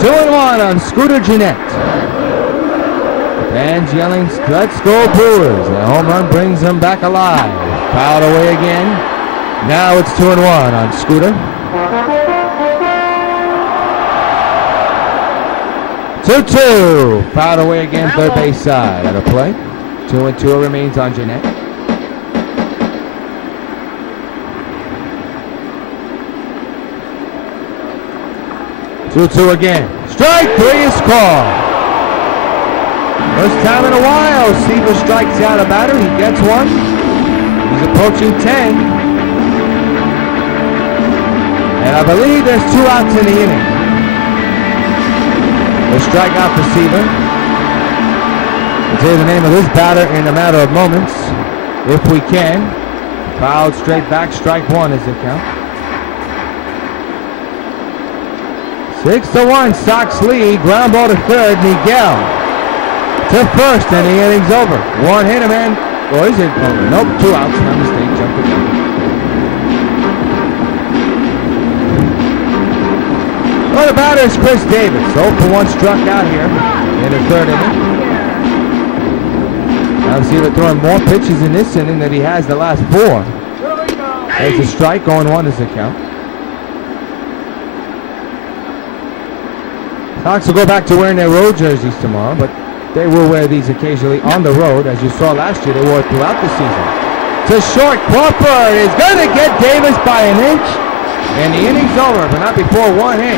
Two and 1 on Scooter Gennett. Fans yelling, "Let's go Brewers!" The home run brings them back alive. Fouled away again. Now it's 2-1 on Scooter. 2-2. Fouled away again, third base side. Out of play. 2-2 remains on Gennett. Two again. Strike 3 is called. First time in a while, Seaver strikes out a batter. He gets one. He's approaching 10. And I believe there's 2 outs in the inning. The strikeout for Seaver. I'll tell you the name of this batter in a matter of moments, if we can. Fouled straight back, strike 1 is the count. 6-1, Sox lead. Ground ball to third, Miguel to first, and the inning's over. 1 hit, man. Or is it over? Nope, 2 outs. My mistake. Jumped it. Well, the batter is Chris Davis. 0-for-1 struck out here in the 3rd inning. Now see they're throwing more pitches in this inning than he has the last 4. There's a strike. 0-1 is the count. Sox will go back to wearing their road jerseys tomorrow, but they will wear these occasionally on the road. As you saw last year, they wore it throughout the season. To short, Crawford is going to get Davis by an inch, and the inning's over, but not before 1 hit.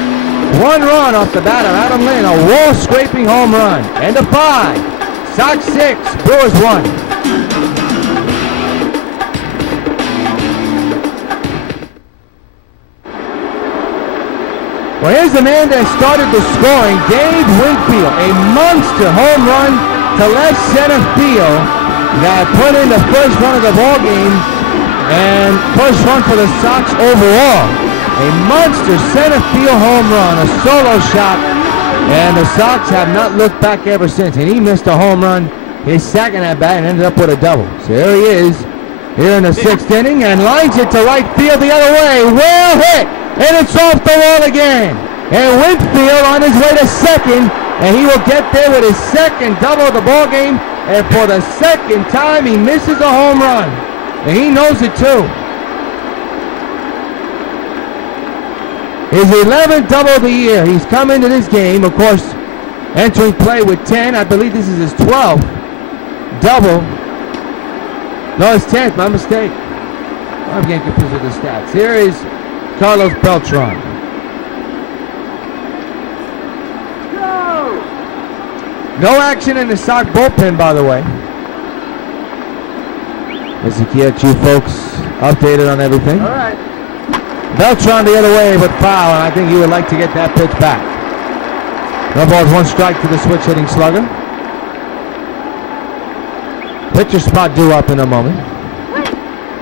1 run off the bat of Adam Lynn, a wall-scraping home run. And a 5. Sox 6, Brewers 1. Well, here's the man that started the scoring, Dave Winfield, a monster home run to left center field that put in the first run of the ball game and first run for the Sox overall. A monster center field home run, a solo shot, and the Sox have not looked back ever since. And he missed a home run his second at bat and ended up with a double. So here he is, here in the 6th inning, and lines it to right field the other way. Well hit, and it's off the wall again. And Winfield on his way to second, and he will get there with his second double of the ball game. And for the second time, he misses a home run, and he knows it too. His 11th double of the year. He's come into this game, of course, entering play with 10. I believe this is his 12th double. No, it's 10th, my mistake. I'm getting confused with the stats. Here is Carlos Beltran. No action in the Sox bullpen, by the way. Just to get you folks updated on everything. All right. Beltran the other way, but foul, and I think he would like to get that pitch back. No balls, 1 strike to the switch hitting slugger. Pitcher spot due up in a moment.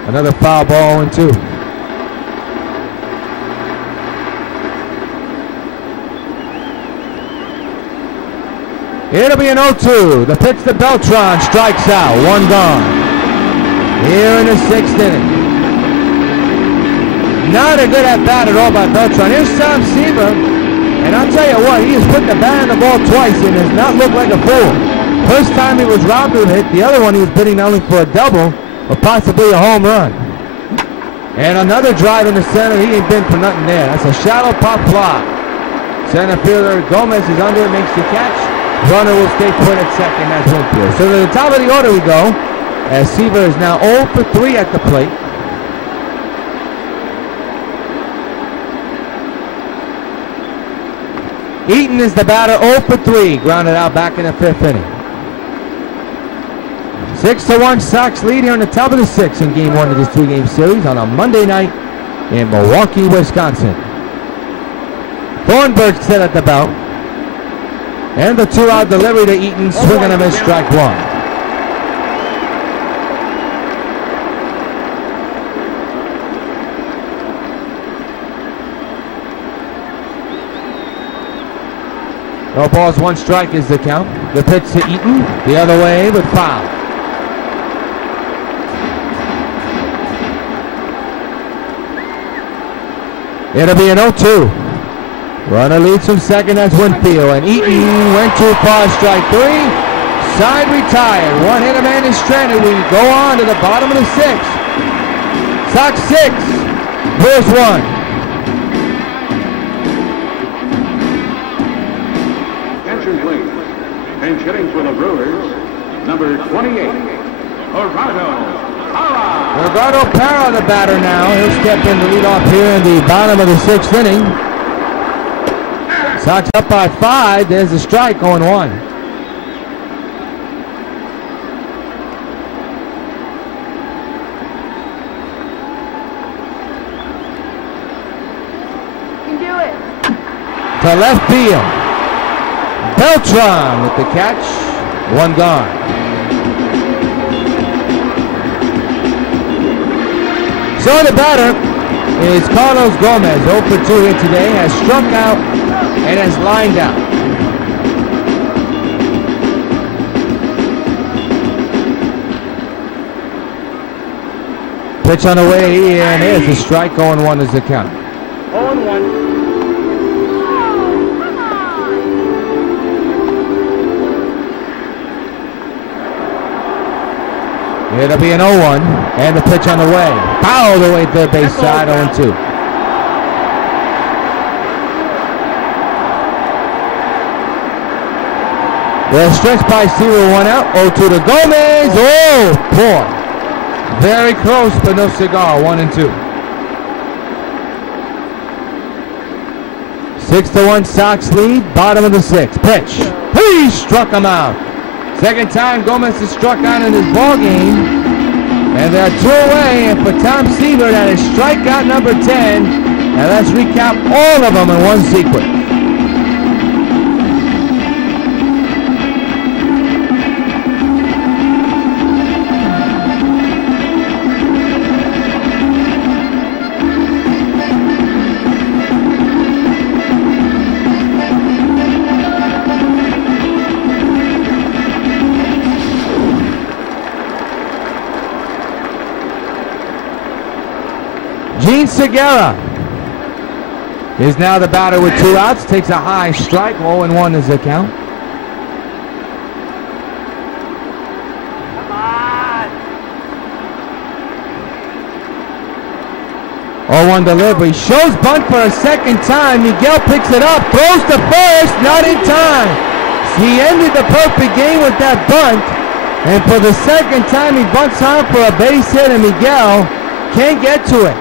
Another foul ball, 0-2. It'll be an 0-2. The pitch to Beltran, strikes out, 1 gone. Here in the 6th inning. Not a good at-bat at all by Beltran. Here's Sam Seaver, and I'll tell you what, he has put the bat on the ball twice and has not looked like a fool. First time he was robbed of a hit, the other one he was bidding not only for a double, but possibly a home run. And another drive in the center, he ain't been for nothing there. That's a shallow pop fly. Center fielder Gomez is under it, makes the catch. Runner will stay put at second, that's Winfield. So to the top of the order we go, as Seaver is now 0 for 3 at the plate. Eaton is the batter, 0 for 3, grounded out back in the 5th inning. 6-1 Sox lead here on the top of the 6th in Game 1 of this 3-game series on a Monday night in Milwaukee, Wisconsin. Thornburg set at the belt. And the 2-out delivery to Eaton, swing and a miss, strike 1. No balls, 1 strike is the count. The pitch to Eaton, the other way, but foul. It'll be an 0-2. Runner leads from second, that's Winfield, and Eaton went too far, strike 3. Side retired, 1-hitter man is stranded. We go on to the bottom of the 6th. Sox 6, Brewers 1. Pinch hitting for the Brewers, number 28, Gerardo Parra. Gerardo Parra, the batter now. He'll step in to lead off here in the bottom of the 6th inning. Sox up by 5. There's a strike, 0-1. You can do it. To left field. Beltran with the catch, 1 gone. So the batter is Carlos Gomez, 0 for 2 here today, has struck out and has lined out. Pitch on the way, and there's the strike, 0-1 is the count. 0-1. It'll be an 0-1, and the pitch on the way. Foul the way third base side, 0-2. They're stretched by Seaver, 1 out. 0-2 to Gomez. Oh, poor. Very close, but no cigar, 1-2. 6-1 Sox lead, bottom of the 6th. Pitch. He struck him out. Second time Gomez has struck out in this ball game. And they're 2 away. And for Tom Seaver, that is strikeout number 10. And let's recap all of them in one sequence. Gene Segura is now the batter with 2 outs. Takes a high strike. 0-1 is the count. Come on. 0-1 delivery. Shows bunt for a second time. Miguel picks it up. Throws to first. Not in time. He ended the perfect game with that bunt. And for the second time, he bunts home for a base hit, and Miguel can't get to it.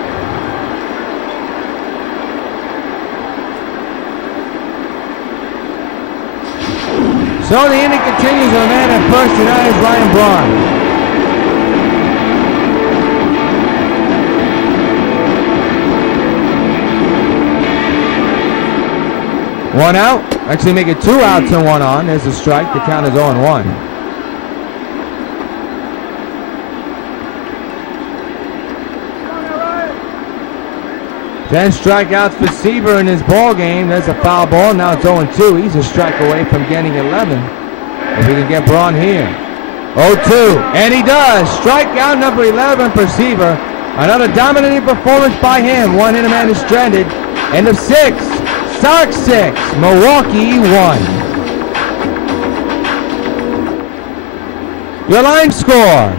So the inning continues with a man at first, and that is Ryan Braun. 1 out. Actually make it 2 outs and 1 on. There's a strike. The count is 0-1. Ten strikeouts for Seaver in his ball game. There's a foul ball. Now it's 0-2. He's a strike away from getting 11. If he can get Braun here. 0-2. And he does. Strikeout number 11 for Seaver. Another dominating performance by him. 1 hit, a man is stranded. End of 6. Sox 6. Milwaukee 1. Your line score.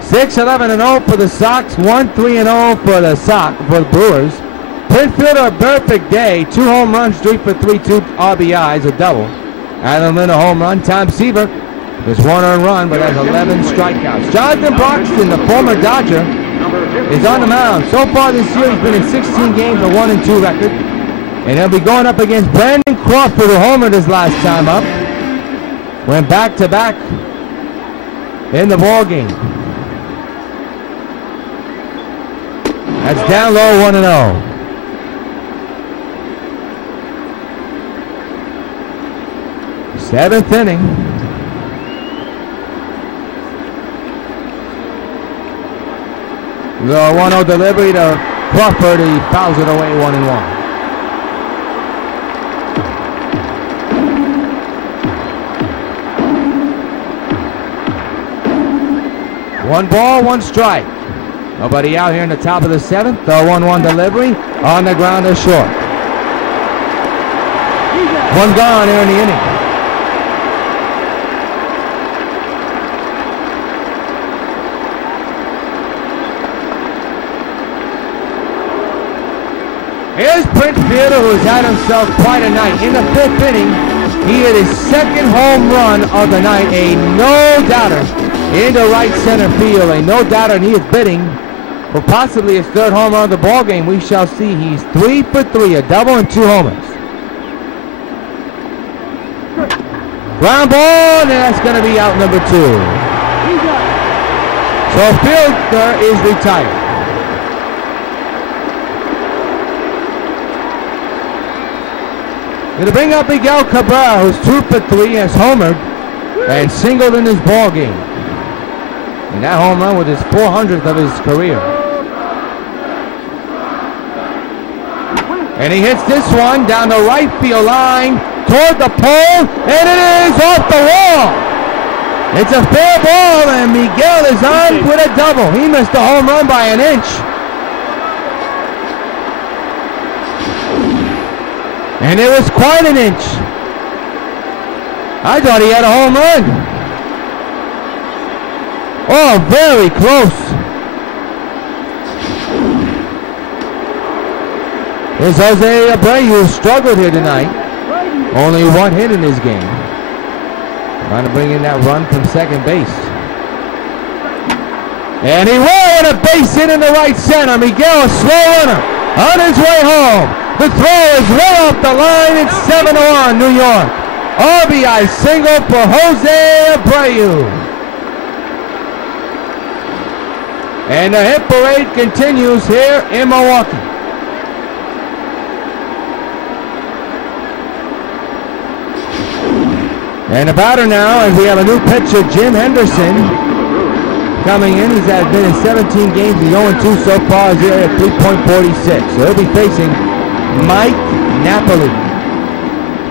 6-11-0 for the Sox. 1-3-0 for the Brewers. Pinfielder, a perfect day. 2 home runs, 3 for 3, 2 RBIs, a double. Adam Lynn, a home run. Tom Seaver, there's 1 earned run, but has 11 strikeouts. Jonathan Broxton, the former Dodger, is on the mound. So far this year, he's been in 16 games, a 1-2 record. And he'll be going up against Brandon Crawford, who homered his last time up. Went back-to-back in the ball game. That's down low, 1-0. 7th inning. The 1-0 delivery to Crawford. He fouls it away, 1-1. One ball, 1 strike. Nobody out here in the top of the 7th. The 1-1 delivery on the ground is short. 1 gone here in the inning. Here's Brent Fielder, who has had himself quite a night. In the 5th inning, he hit his 2nd home run of the night, a no-doubter into right center field. A no-doubter, and he is bidding for possibly his 3rd home run of the ball game. We shall see. He's 3 for 3, a double and 2 homers. Ground ball, and that's going to be out number 2. So Fielder is retired. Going to bring up Miguel Cabrera, who's 2 for 3, has homered and singled in his ball game. And that home run was his 400th of his career. And he hits this one down the right field line toward the pole, and it is off the wall. It's a fair ball, and Miguel is on with a double. He missed the home run by an inch. And it was quite an inch. I thought he had a home run. Oh, very close. Here's Jose Abreu, who struggled here tonight. Only 1 hit in his game. Trying to bring in that run from second base. And he rolled a base hit in the right center. Miguel, a slow runner, on his way home. The throw is way off the line. It's 7-1, New York. RBI single for Jose Abreu. And the hit parade continues here in Milwaukee. And the batter now, and we have a new pitcher, Jim Henderson, coming in. He's been in 17 games. He's 0-2 so far. He's at 3.46. So he'll be facing Mike Napoli.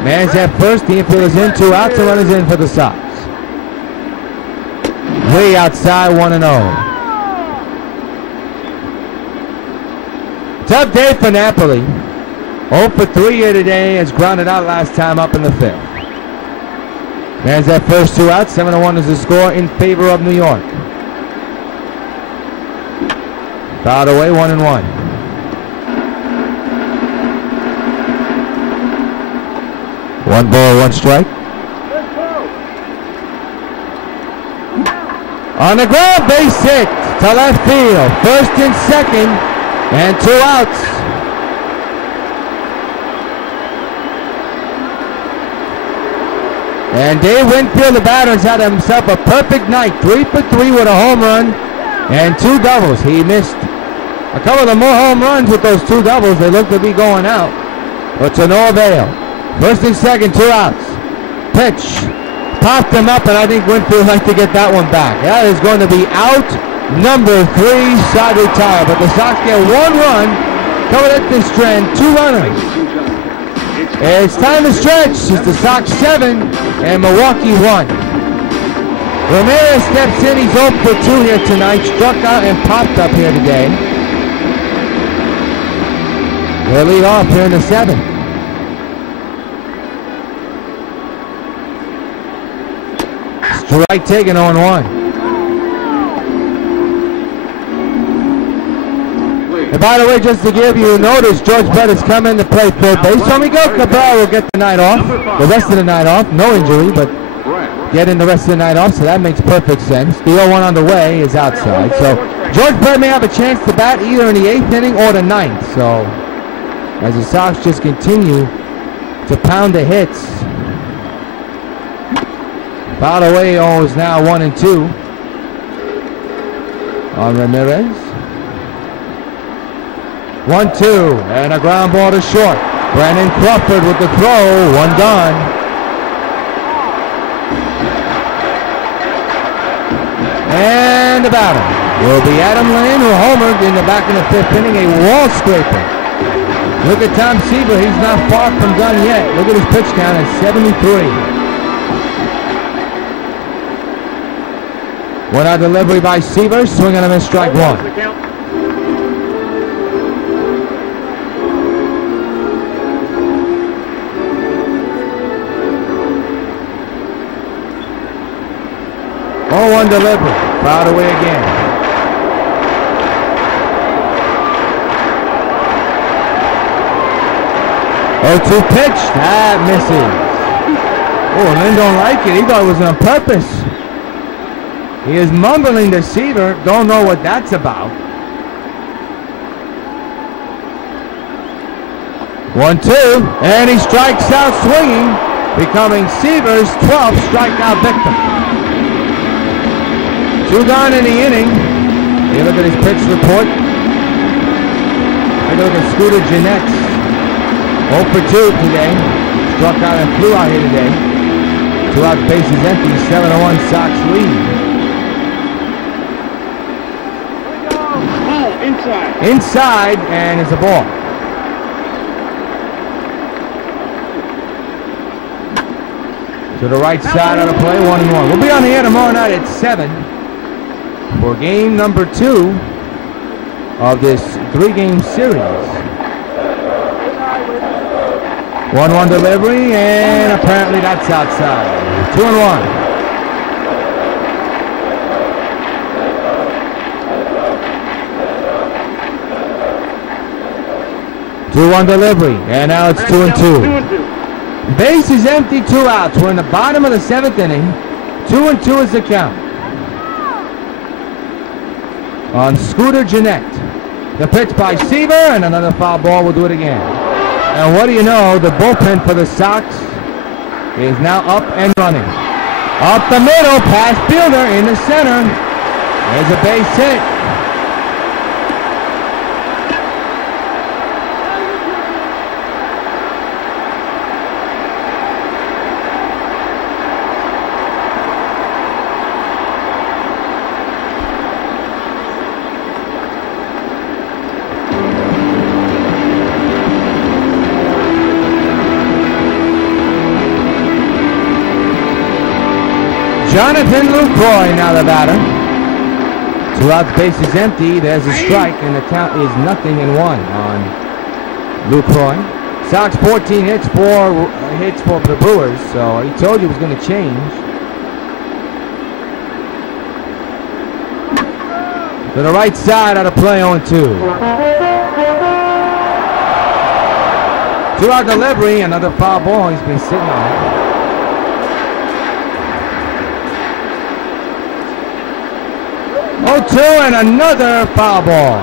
Man's at first. The infield is in. 2 outs. The runners in for the Sox. Way outside, 1-0. Tough day for Napoli. 0 for 3 here today. Has grounded out last time up in the 5th. Man's at first, 2 outs. 7-1 is the score in favor of New York. Fouled away, 1-1. One ball, 1 strike. On the ground, base hit to left field. First and second, and 2 outs. And Dave Winfield, the batter, has had himself a perfect night. 3 for 3 with a home run and 2 doubles. He missed a couple of the more home runs with those 2 doubles. They look to be going out, but to no avail. First and second, 2 outs. Pitch. Popped him up, and I think Winfield would like to get that one back. That is going to be out number 3, side retire. But the Sox get 1 run, covered at this strand, 2 runners. It's time to stretch. It's the Sox 7 and Milwaukee 1. Ramirez steps in. He's 0 for 2 here tonight. Struck out and popped up here today. They'll lead off here in the 7th. Strike taken on 1. And by the way, just to give you notice, George Brett has come in to play third base. So Miguel Cabrera will get the night off, the rest of the night off. No injury, but getting the rest of the night off, so that makes perfect sense. The 0-1 on the way is outside. So George Brett may have a chance to bat either in the 8th inning or the 9th. So as the Sox just continue to pound the hits. Fouled away, is now 1-2 on Ramirez. 1-2, and a ground ball to short. Brandon Crawford with the throw, 1 gone. And the batter will be Adam Lynn, who homered in the back in the 5th inning, a wall scraper. Look at Tom Seaver, he's not far from done yet. Look at his pitch count at 73. 1 out delivery by Seaver, swing and a miss, strike 1. One delivery, fouled away again. 0-2 pitch, that misses. Oh, Lynn don't like it. He thought it was on purpose. He is mumbling to Seaver. Don't know what that's about. 1-2, and he strikes out swinging, becoming Seaver's 12th strikeout victim. 2 gone in the inning. You look at his pitch report. Take a look at Scooter Jeanette. 0 for 2 today. Struck out and flew out here today. 2 out, bases empty. 7-1 Sox lead. Inside, and it's a ball. To the right side on the play, 1-1. We'll be on the air tomorrow night at 7 for game number 2 of this 3-game series. 1-1 delivery, and apparently that's outside. 2-1. Two-1 delivery, and now it's 2-2. Base is empty, 2 outs. We're in the bottom of the 7th inning. 2-2 is the count. On Scooter Jeanette. The pitch by Seaver, and another foul ball will do it again. And what do you know, the bullpen for the Sox is now up and running. Up the middle, past fielder in the center. There's a base hit. Jonathan Lucroy now the batter. 2 outs, bases empty. There's a strike, and the count is 0-1 on Lucroy. Sox 14 hits for the Brewers, so he told you it was going to change. To the right side out of play 0-2. 2-out delivery, another foul ball. He's been sitting on it. 0-2 and another foul ball.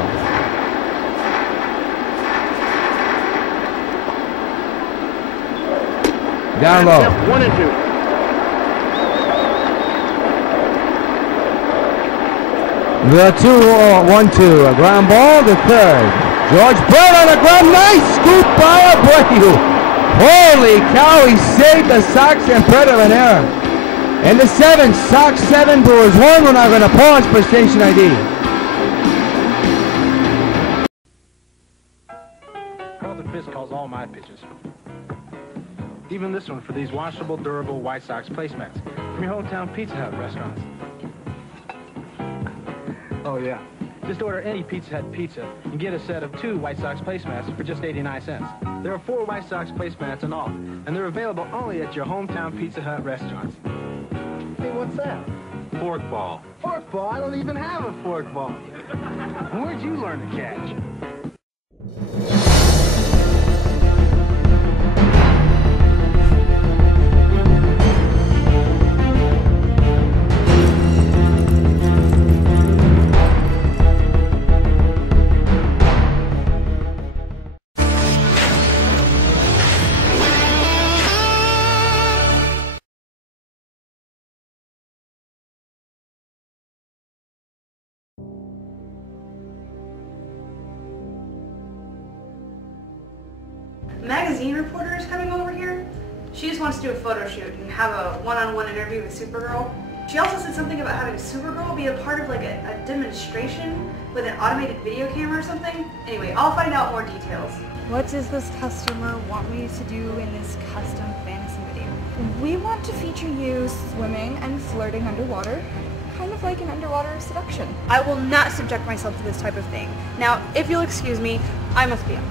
Down low. 1-2. The 2-1-2. A ground ball to third. George Brett on the ground. Nice scoop by Abreu. Holy cow, he saved the Sox and Brett of an error. In the 7th, Sox 7, Brewers 1. We're now going to pause for station ID. Carlton Fisk calls all my pitches. Even this one for these washable, durable White Sox placemats from your hometown Pizza Hut restaurants. Oh, yeah. Just order any Pizza Hut pizza and get a set of 2 White Sox placemats for just 89 cents. There are 4 White Sox placemats in all, and they're available only at your hometown Pizza Hut restaurants. Hey, what's that? Fork ball. Fork ball? I don't even have a fork ball. Where'd you learn to catch? Magazine reporter is coming over here. She just wants to do a photo shoot and have a one-on-one interview with Supergirl. She also said something about having Supergirl be a part of like a demonstration with an automated video camera or something. Anyway, I'll find out more details. What does this customer want me to do in this custom fantasy video? We want to feature you swimming and flirting underwater, kind of like an underwater seduction. I will not subject myself to this type of thing. Now, if you'll excuse me, I must be on.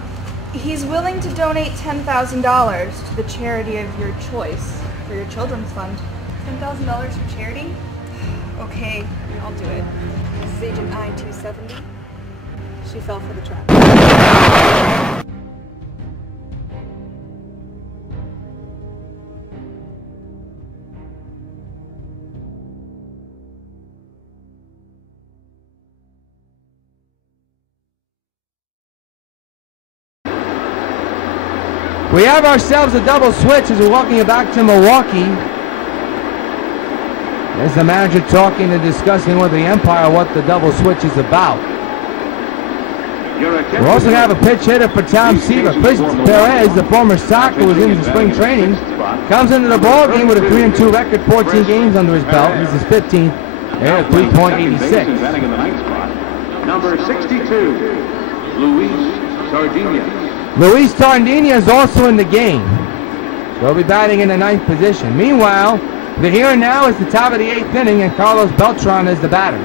He's willing to donate $10,000 to the charity of your choice for your children's fund. $10,000 for charity? Okay, I'll do it. This is Agent I-270. She fell for the trap. We have ourselves a double switch as we're walking it back to Milwaukee. There's the manager talking and discussing with the umpire what the double switch is about. We also have a pitch hitter for Tom Seaver. Chris Perez, the former Sox who was in the spring training, comes into the ball game with a 3-2 record, 14 games under his belt. This is 15th at 3.86. Number 62, Luis Sardinia. Luis Sardinia is also in the game. So he'll be batting in the 9th position. Meanwhile, the here and now is the top of the 8th inning, and Carlos Beltran is the batter.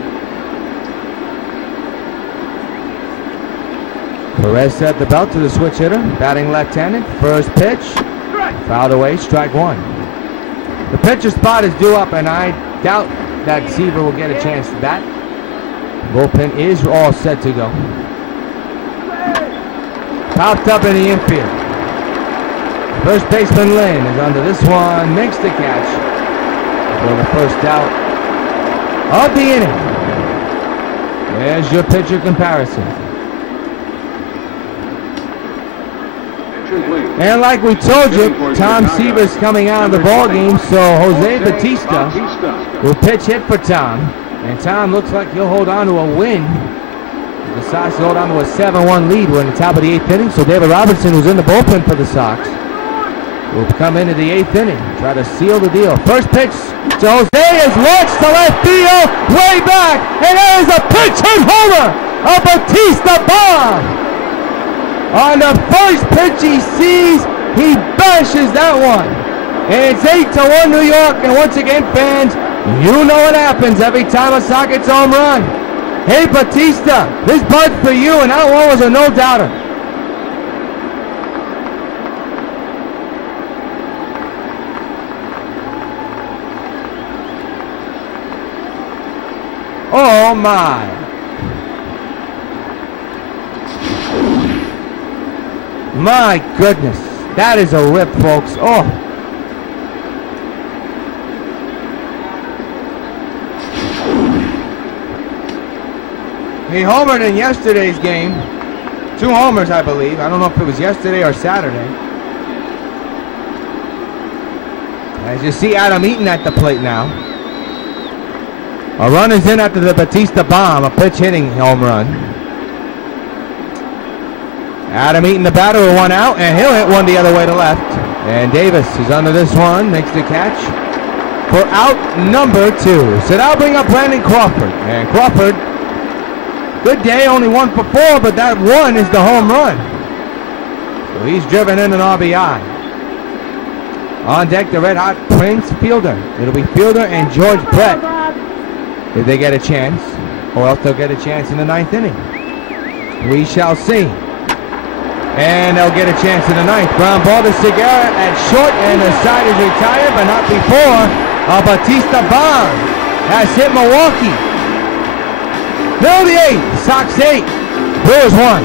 Perez set the belt to the switch hitter, batting left-handed. First pitch, fouled away, strike 1. The pitcher spot is due up, and I doubt that Seaver will get a chance to bat. Bullpen is all set to go. Popped up in the infield. First baseman Lynn is under this one, makes the catch for the first out of the inning. There's your pitcher comparison. And like we told you, Tom Seaver's coming out of the ball game, so Jose Batista will pitch hit for Tom. And Tom looks like he'll hold on to a win. The Sox hold on to a 7-1 lead. We're in the top of the 8th inning, so David Robertson, who's in the bullpen for the Sox, will come into the 8th inning, try to seal the deal. First pitch to Jose is launched to left field, way back, and there is a pitch hit homer, a Batista bomb. On the first pitch he sees, he bashes that one. And it's 8-1 New York, and once again, fans, you know what happens every time a Sox gets home run. Hey, Batista, this bud's for you, and that one was a no-doubter. Oh, my. My goodness. That is a rip, folks. Oh. He homered in yesterday's game. 2 homers, I believe. I don't know if it was yesterday or Saturday. As you see Adam Eaton at the plate now. A run is in after the Batista bomb, a pitch hitting home run. Adam Eaton, the batter, with 1 out, and he'll hit one the other way to left. And Davis is under this one, makes the catch for out number 2. So that'll bring up Brandon Crawford. And Crawford, good day, only 1 for 4, but that 1 is the home run. So he's driven in an RBI. On deck, the red-hot Prince Fielder. It'll be Fielder and George Brett if they get a chance, or else they'll get a chance in the 9th inning. We shall see. And they'll get a chance in the 9th. Ground ball to Segura at short, and the side is retired, but not before a Batista bomb has hit Milwaukee. Middle of the 8th, Sox 8, Brewers 1.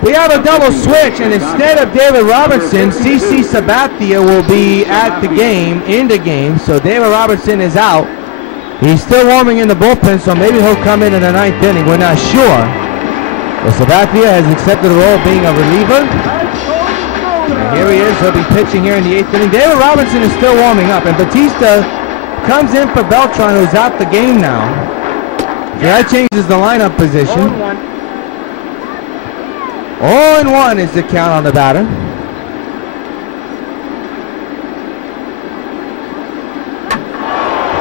We have a double switch, and instead of David Robertson, CC Sabathia will be at the game, in the game, so David Robertson is out. He's still warming in the bullpen, so maybe he'll come in the 9th inning. We're not sure. But Sabathia has accepted the role of being a reliever. And here he is. He'll be pitching here in the 8th inning. David Robertson is still warming up, and Batista comes in for Beltran, who's out the game now. So that changes the lineup position. 0-1 is the count on the batter.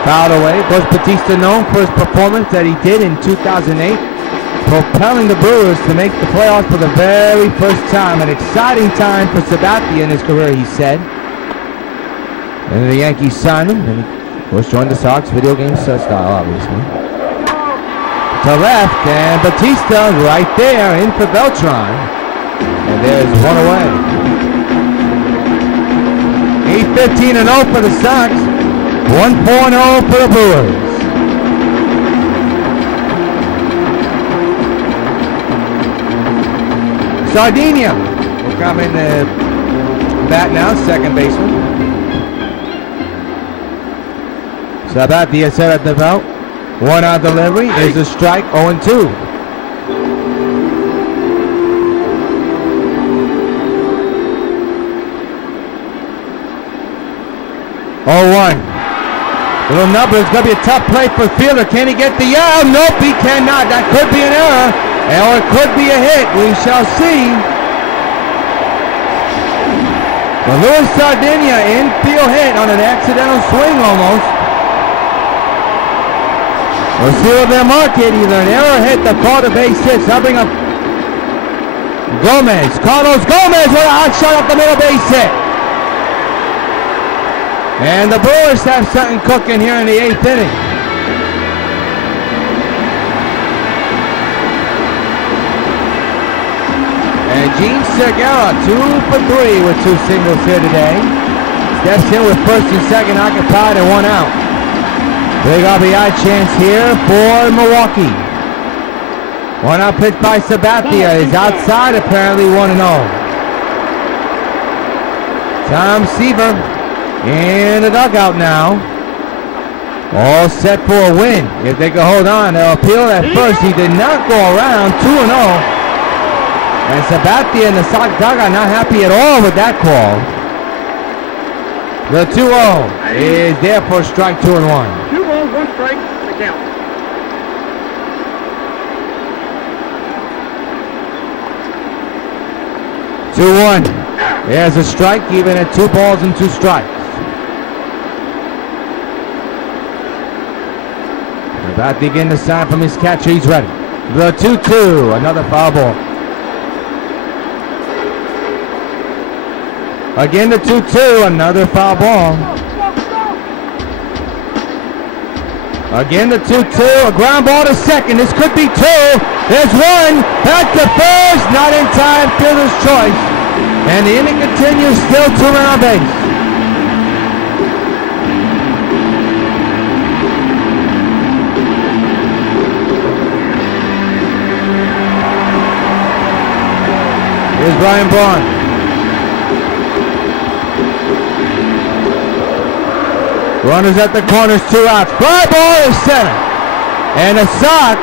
Fouled away. Was Batista known for his performance that he did in 2008, propelling the Brewers to make the playoffs for the very first time. An exciting time for Sabathia in his career, he said. And the Yankees signed him, and he, of course, joined the Sox video game style, obviously. To left, and Batista right there in for Beltran. And there's 1 away. 8-15-0 for the Sox. 1-4-0 for the Brewers. Sardinia will come in the bat now, second baseman. Sabathia set at the belt. 1 out delivery is a strike, 0-2. Little number, it's going to be a tough play for Fielder. Can he get the yell? Nope, he cannot. That could be an error, or it could be a hit. We shall see. The Luis Sardinia infield hit on an accidental swing almost. We'll see what they'll mark it. Either an error hit, the call to base hits. I'll bring up Gomez. Carlos Gomez with a hot shot up the middle base hit. And the Brewers have something cooking here in the 8th inning. And Gene Segura, 2 for 3 with 2 singles here today. Steps in with first and second occupied and 1 out. Big RBI chance here for Milwaukee. 1 out pitch by Sabathia is outside, apparently 1-0. Tom Seaver in the dugout now. All set for a win. If they can hold on, they'll appeal at first. He did not go around. 2-0. And Sabathia in the Sox dugout not happy at all with that call. The 2-0 is there for strike 2 and 1. 2 balls, 1 strike, the count. Two 1. There's a strike, even at 2 balls and 2 strikes. About to begin the sign from his catcher. He's ready. The 2-2. Another foul ball. Again the 2-2. Another foul ball. Again the 2-2. A ground ball to second. This could be 2. There's 1. Back to first. Not in time. Fielder's choice. And the inning continues. Still 2 men on base. Here's Brian Braun. Runners at the corners, 2 outs. Fly ball to center. And the Sox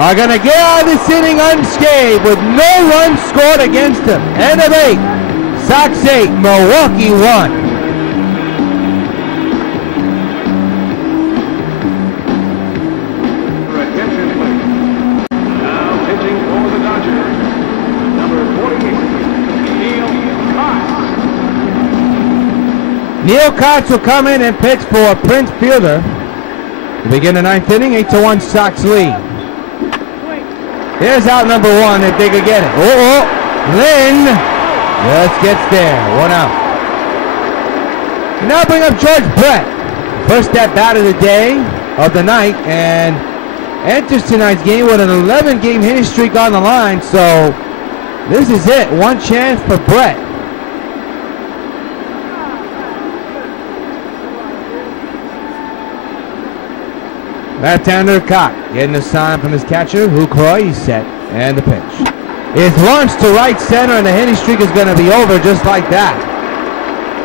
are going to get out of this inning unscathed with no runs scored against them. End of 8. Sox 8, Milwaukee 1. Neil Cox will come in and pitch for Prince Fielder to begin the 9th inning. 8-1 Sox lead. Here's out number 1 if they could get it. Lynn just gets there. 1 out. Now bring up George Brett. First at bat of the day, of the night, and enters tonight's game with an 11-game hitting streak on the line. So this is it. 1 chance for Brett. Back down to the cock, getting a sign from his catcher, Lucroy. He's set, and the pitch. It's launched to right center, and the hitting streak is going to be over just like that.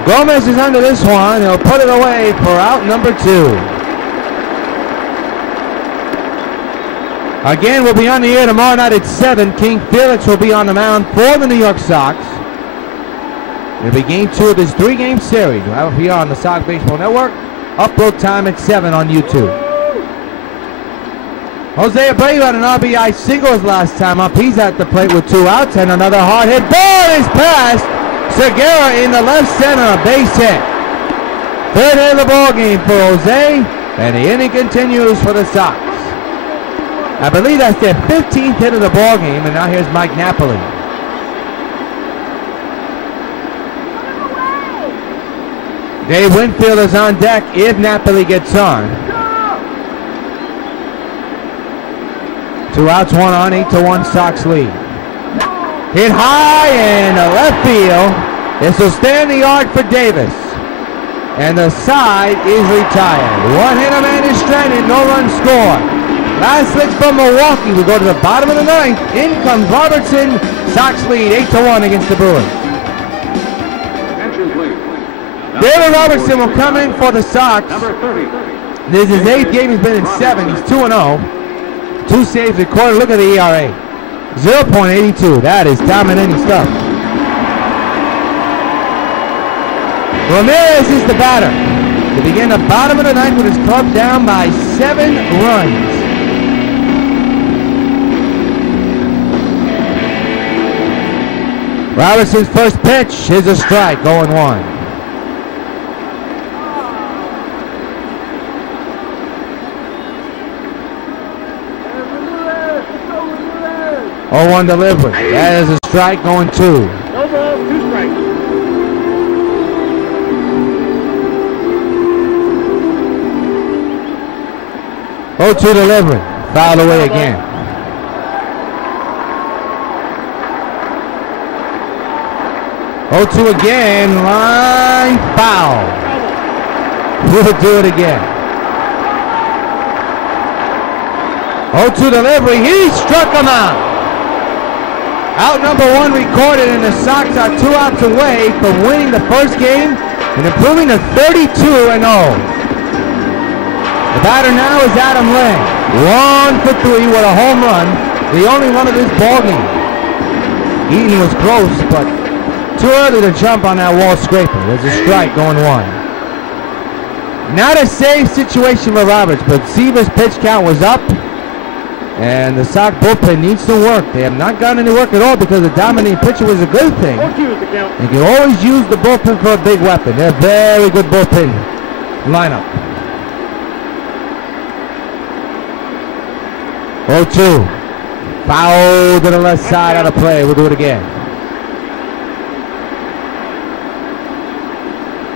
Gomez is under this one. He'll put it away for out number 2. Again, we'll be on the air tomorrow night at 7. King Felix will be on the mound for the New York Sox. It'll be game 2 of this 3-game series. We'll have it here on the Sox Baseball Network. Upload time at 7 on YouTube. Jose Abreu had an RBI singles last time up. He's at the plate with 2 outs, and another hard hit ball is passed. Segura in the left center, base hit. 3rd hit of the ball game for Jose, and the inning continues for the Sox. I believe that's their 15th hit of the ball game, and now here's Mike Napoli. Dave Winfield is on deck if Napoli gets on. 2 outs, 1 on, 8-1 Sox lead. Hit high in the left field. This will stay in the yard for Davis. And the side is retired. 1 hit, a man is stranded, no run scored. Last hits from Milwaukee. We go to the bottom of the 9th. In comes Robertson. Sox lead 8-1 against the Brewers. David Robertson will come in for the Sox. This is his 8th game. He's been in 7. He's 2-0. 2 saves recorded. Look at the ERA. 0.82. That is dominating stuff. Ramirez is the batter. To begin the bottom of the 9th with his club down by 7 runs. Robertson's first pitch is a strike. 0-1. 0-1 delivery. That is a strike, going 2. No balls, 2 strikes. Oh, 2 delivery. Fouled away again. Oh, 2 again. Line foul. We'll do it again. 0-2 delivery. He struck him out. Out number 1 recorded, and the Sox are 2 outs away from winning the first game and improving to 32-0. The batter now is Adam Lynn. 1 for 3 with a home run. the only run of this ball game. Eaton was close, but too early to jump on that wall scraper. There's a strike going one. Not a safe situation for Roberts, but Seaver's pitch count was up, and the Sox bullpen needs some work. They have not gotten any work at all because the dominating pitcher was a good thing. You can always use the bullpen for a big weapon. They're a very good bullpen lineup. 0-2. Foul to the left side out of play. We'll do it again.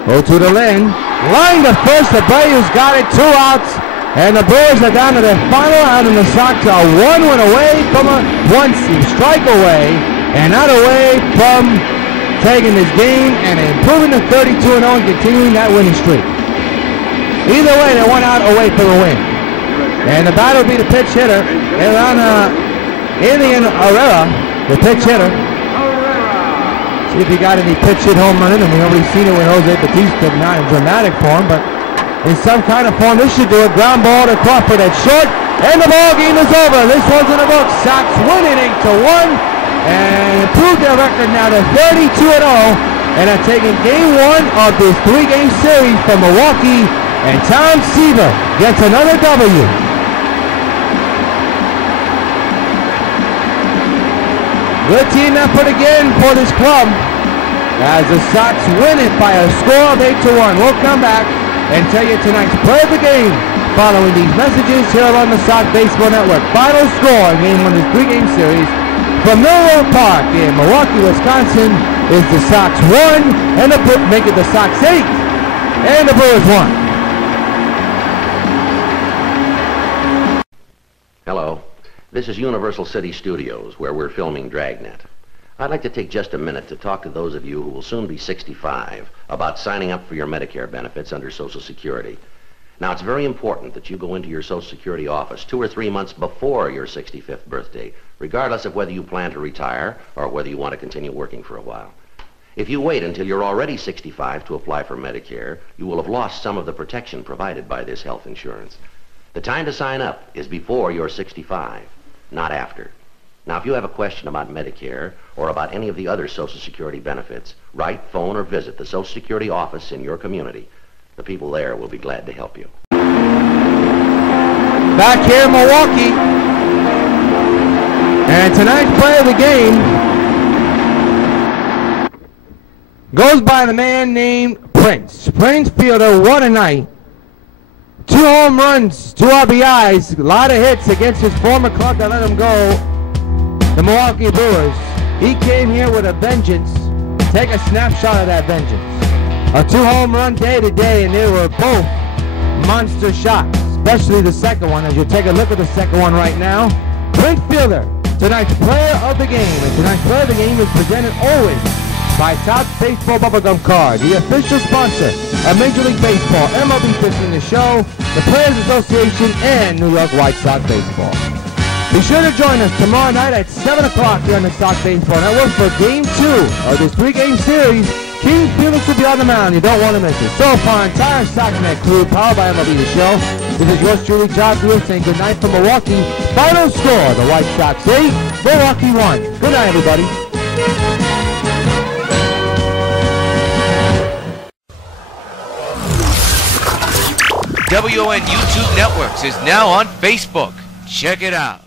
0-2 to Lynn. Line to first. The Brewers got it. 2 outs. And the Brewers are down to their final out, and the Sox are 1 win away from a 1 strike away, and not away from taking this game and improving to 32-0 and continuing that winning streak. Either way, they're 1 out away from a win. And the batter will be the pitch hitter, Alien Herrera, the pitch hitter. See if he got any pitch hit home run in him. We've already seen it with Jose Bautista, not in dramatic form, but in some kind of form. This should do it. Ground ball to Crawford at short, and the ball game is over. This one's in the books. Sox winning 8-1 and improve their record now to 32-0, and are taking game 1 of this 3-game series from Milwaukee. And Tom Seaver gets another W. Good team effort again for this club as the Sox win it by a score of 8-1. We'll come back and tell you tonight's play of the game following these messages here on the Sox Baseball Network. Final score in game 1 of this 3-game series from Millwall Park in Milwaukee, Wisconsin is the Sox 1 and make it the Sox 8 and the Brewers 1. Hello, this is Universal City Studios where we're filming Dragnet. I'd like to take just a minute to talk to those of you who will soon be 65 about signing up for your Medicare benefits under Social Security. Now, it's very important that you go into your Social Security office 2 or 3 months before your 65th birthday, regardless of whether you plan to retire or whether you want to continue working for a while. If you wait until you're already 65 to apply for Medicare, you will have lost some of the protection provided by this health insurance. The time to sign up is before you're 65, not after. Now, if you have a question about Medicare or about any of the other Social Security benefits, write, phone, or visit the Social Security office in your community. The people there will be glad to help you. Back here in Milwaukee. And tonight's play of the game goes by the man named Prince. Prince fielder, what a night. 2 home runs, 2 RBIs, a lot of hits against his former club that let him go. The Milwaukee Brewers. He came here with a vengeance. Take a snapshot of that vengeance. A 2 home run day today, and they were both monster shots, especially the second one, as you take a look at the second one right now. Prince fielder, tonight's player of the game. And tonight's player of the game is presented always by Top Baseball Bubblegum Card, the official sponsor of Major League Baseball, MLB Fishing the Show, the Players Association, and New York White Sox Baseball. Be sure to join us tomorrow night at 7 o'clock here on the Sox Baseball Network for Game 2 of this 3-game series. King Felix will be on the mound. You don't want to miss it. So far, entire Sox NY crew, powered by MLB The Show. This is yours truly, John Field, saying good night from Milwaukee. Final score, the White Sox 8, Milwaukee 1. Good night, everybody. WON YouTube Networks is now on Facebook. Check it out.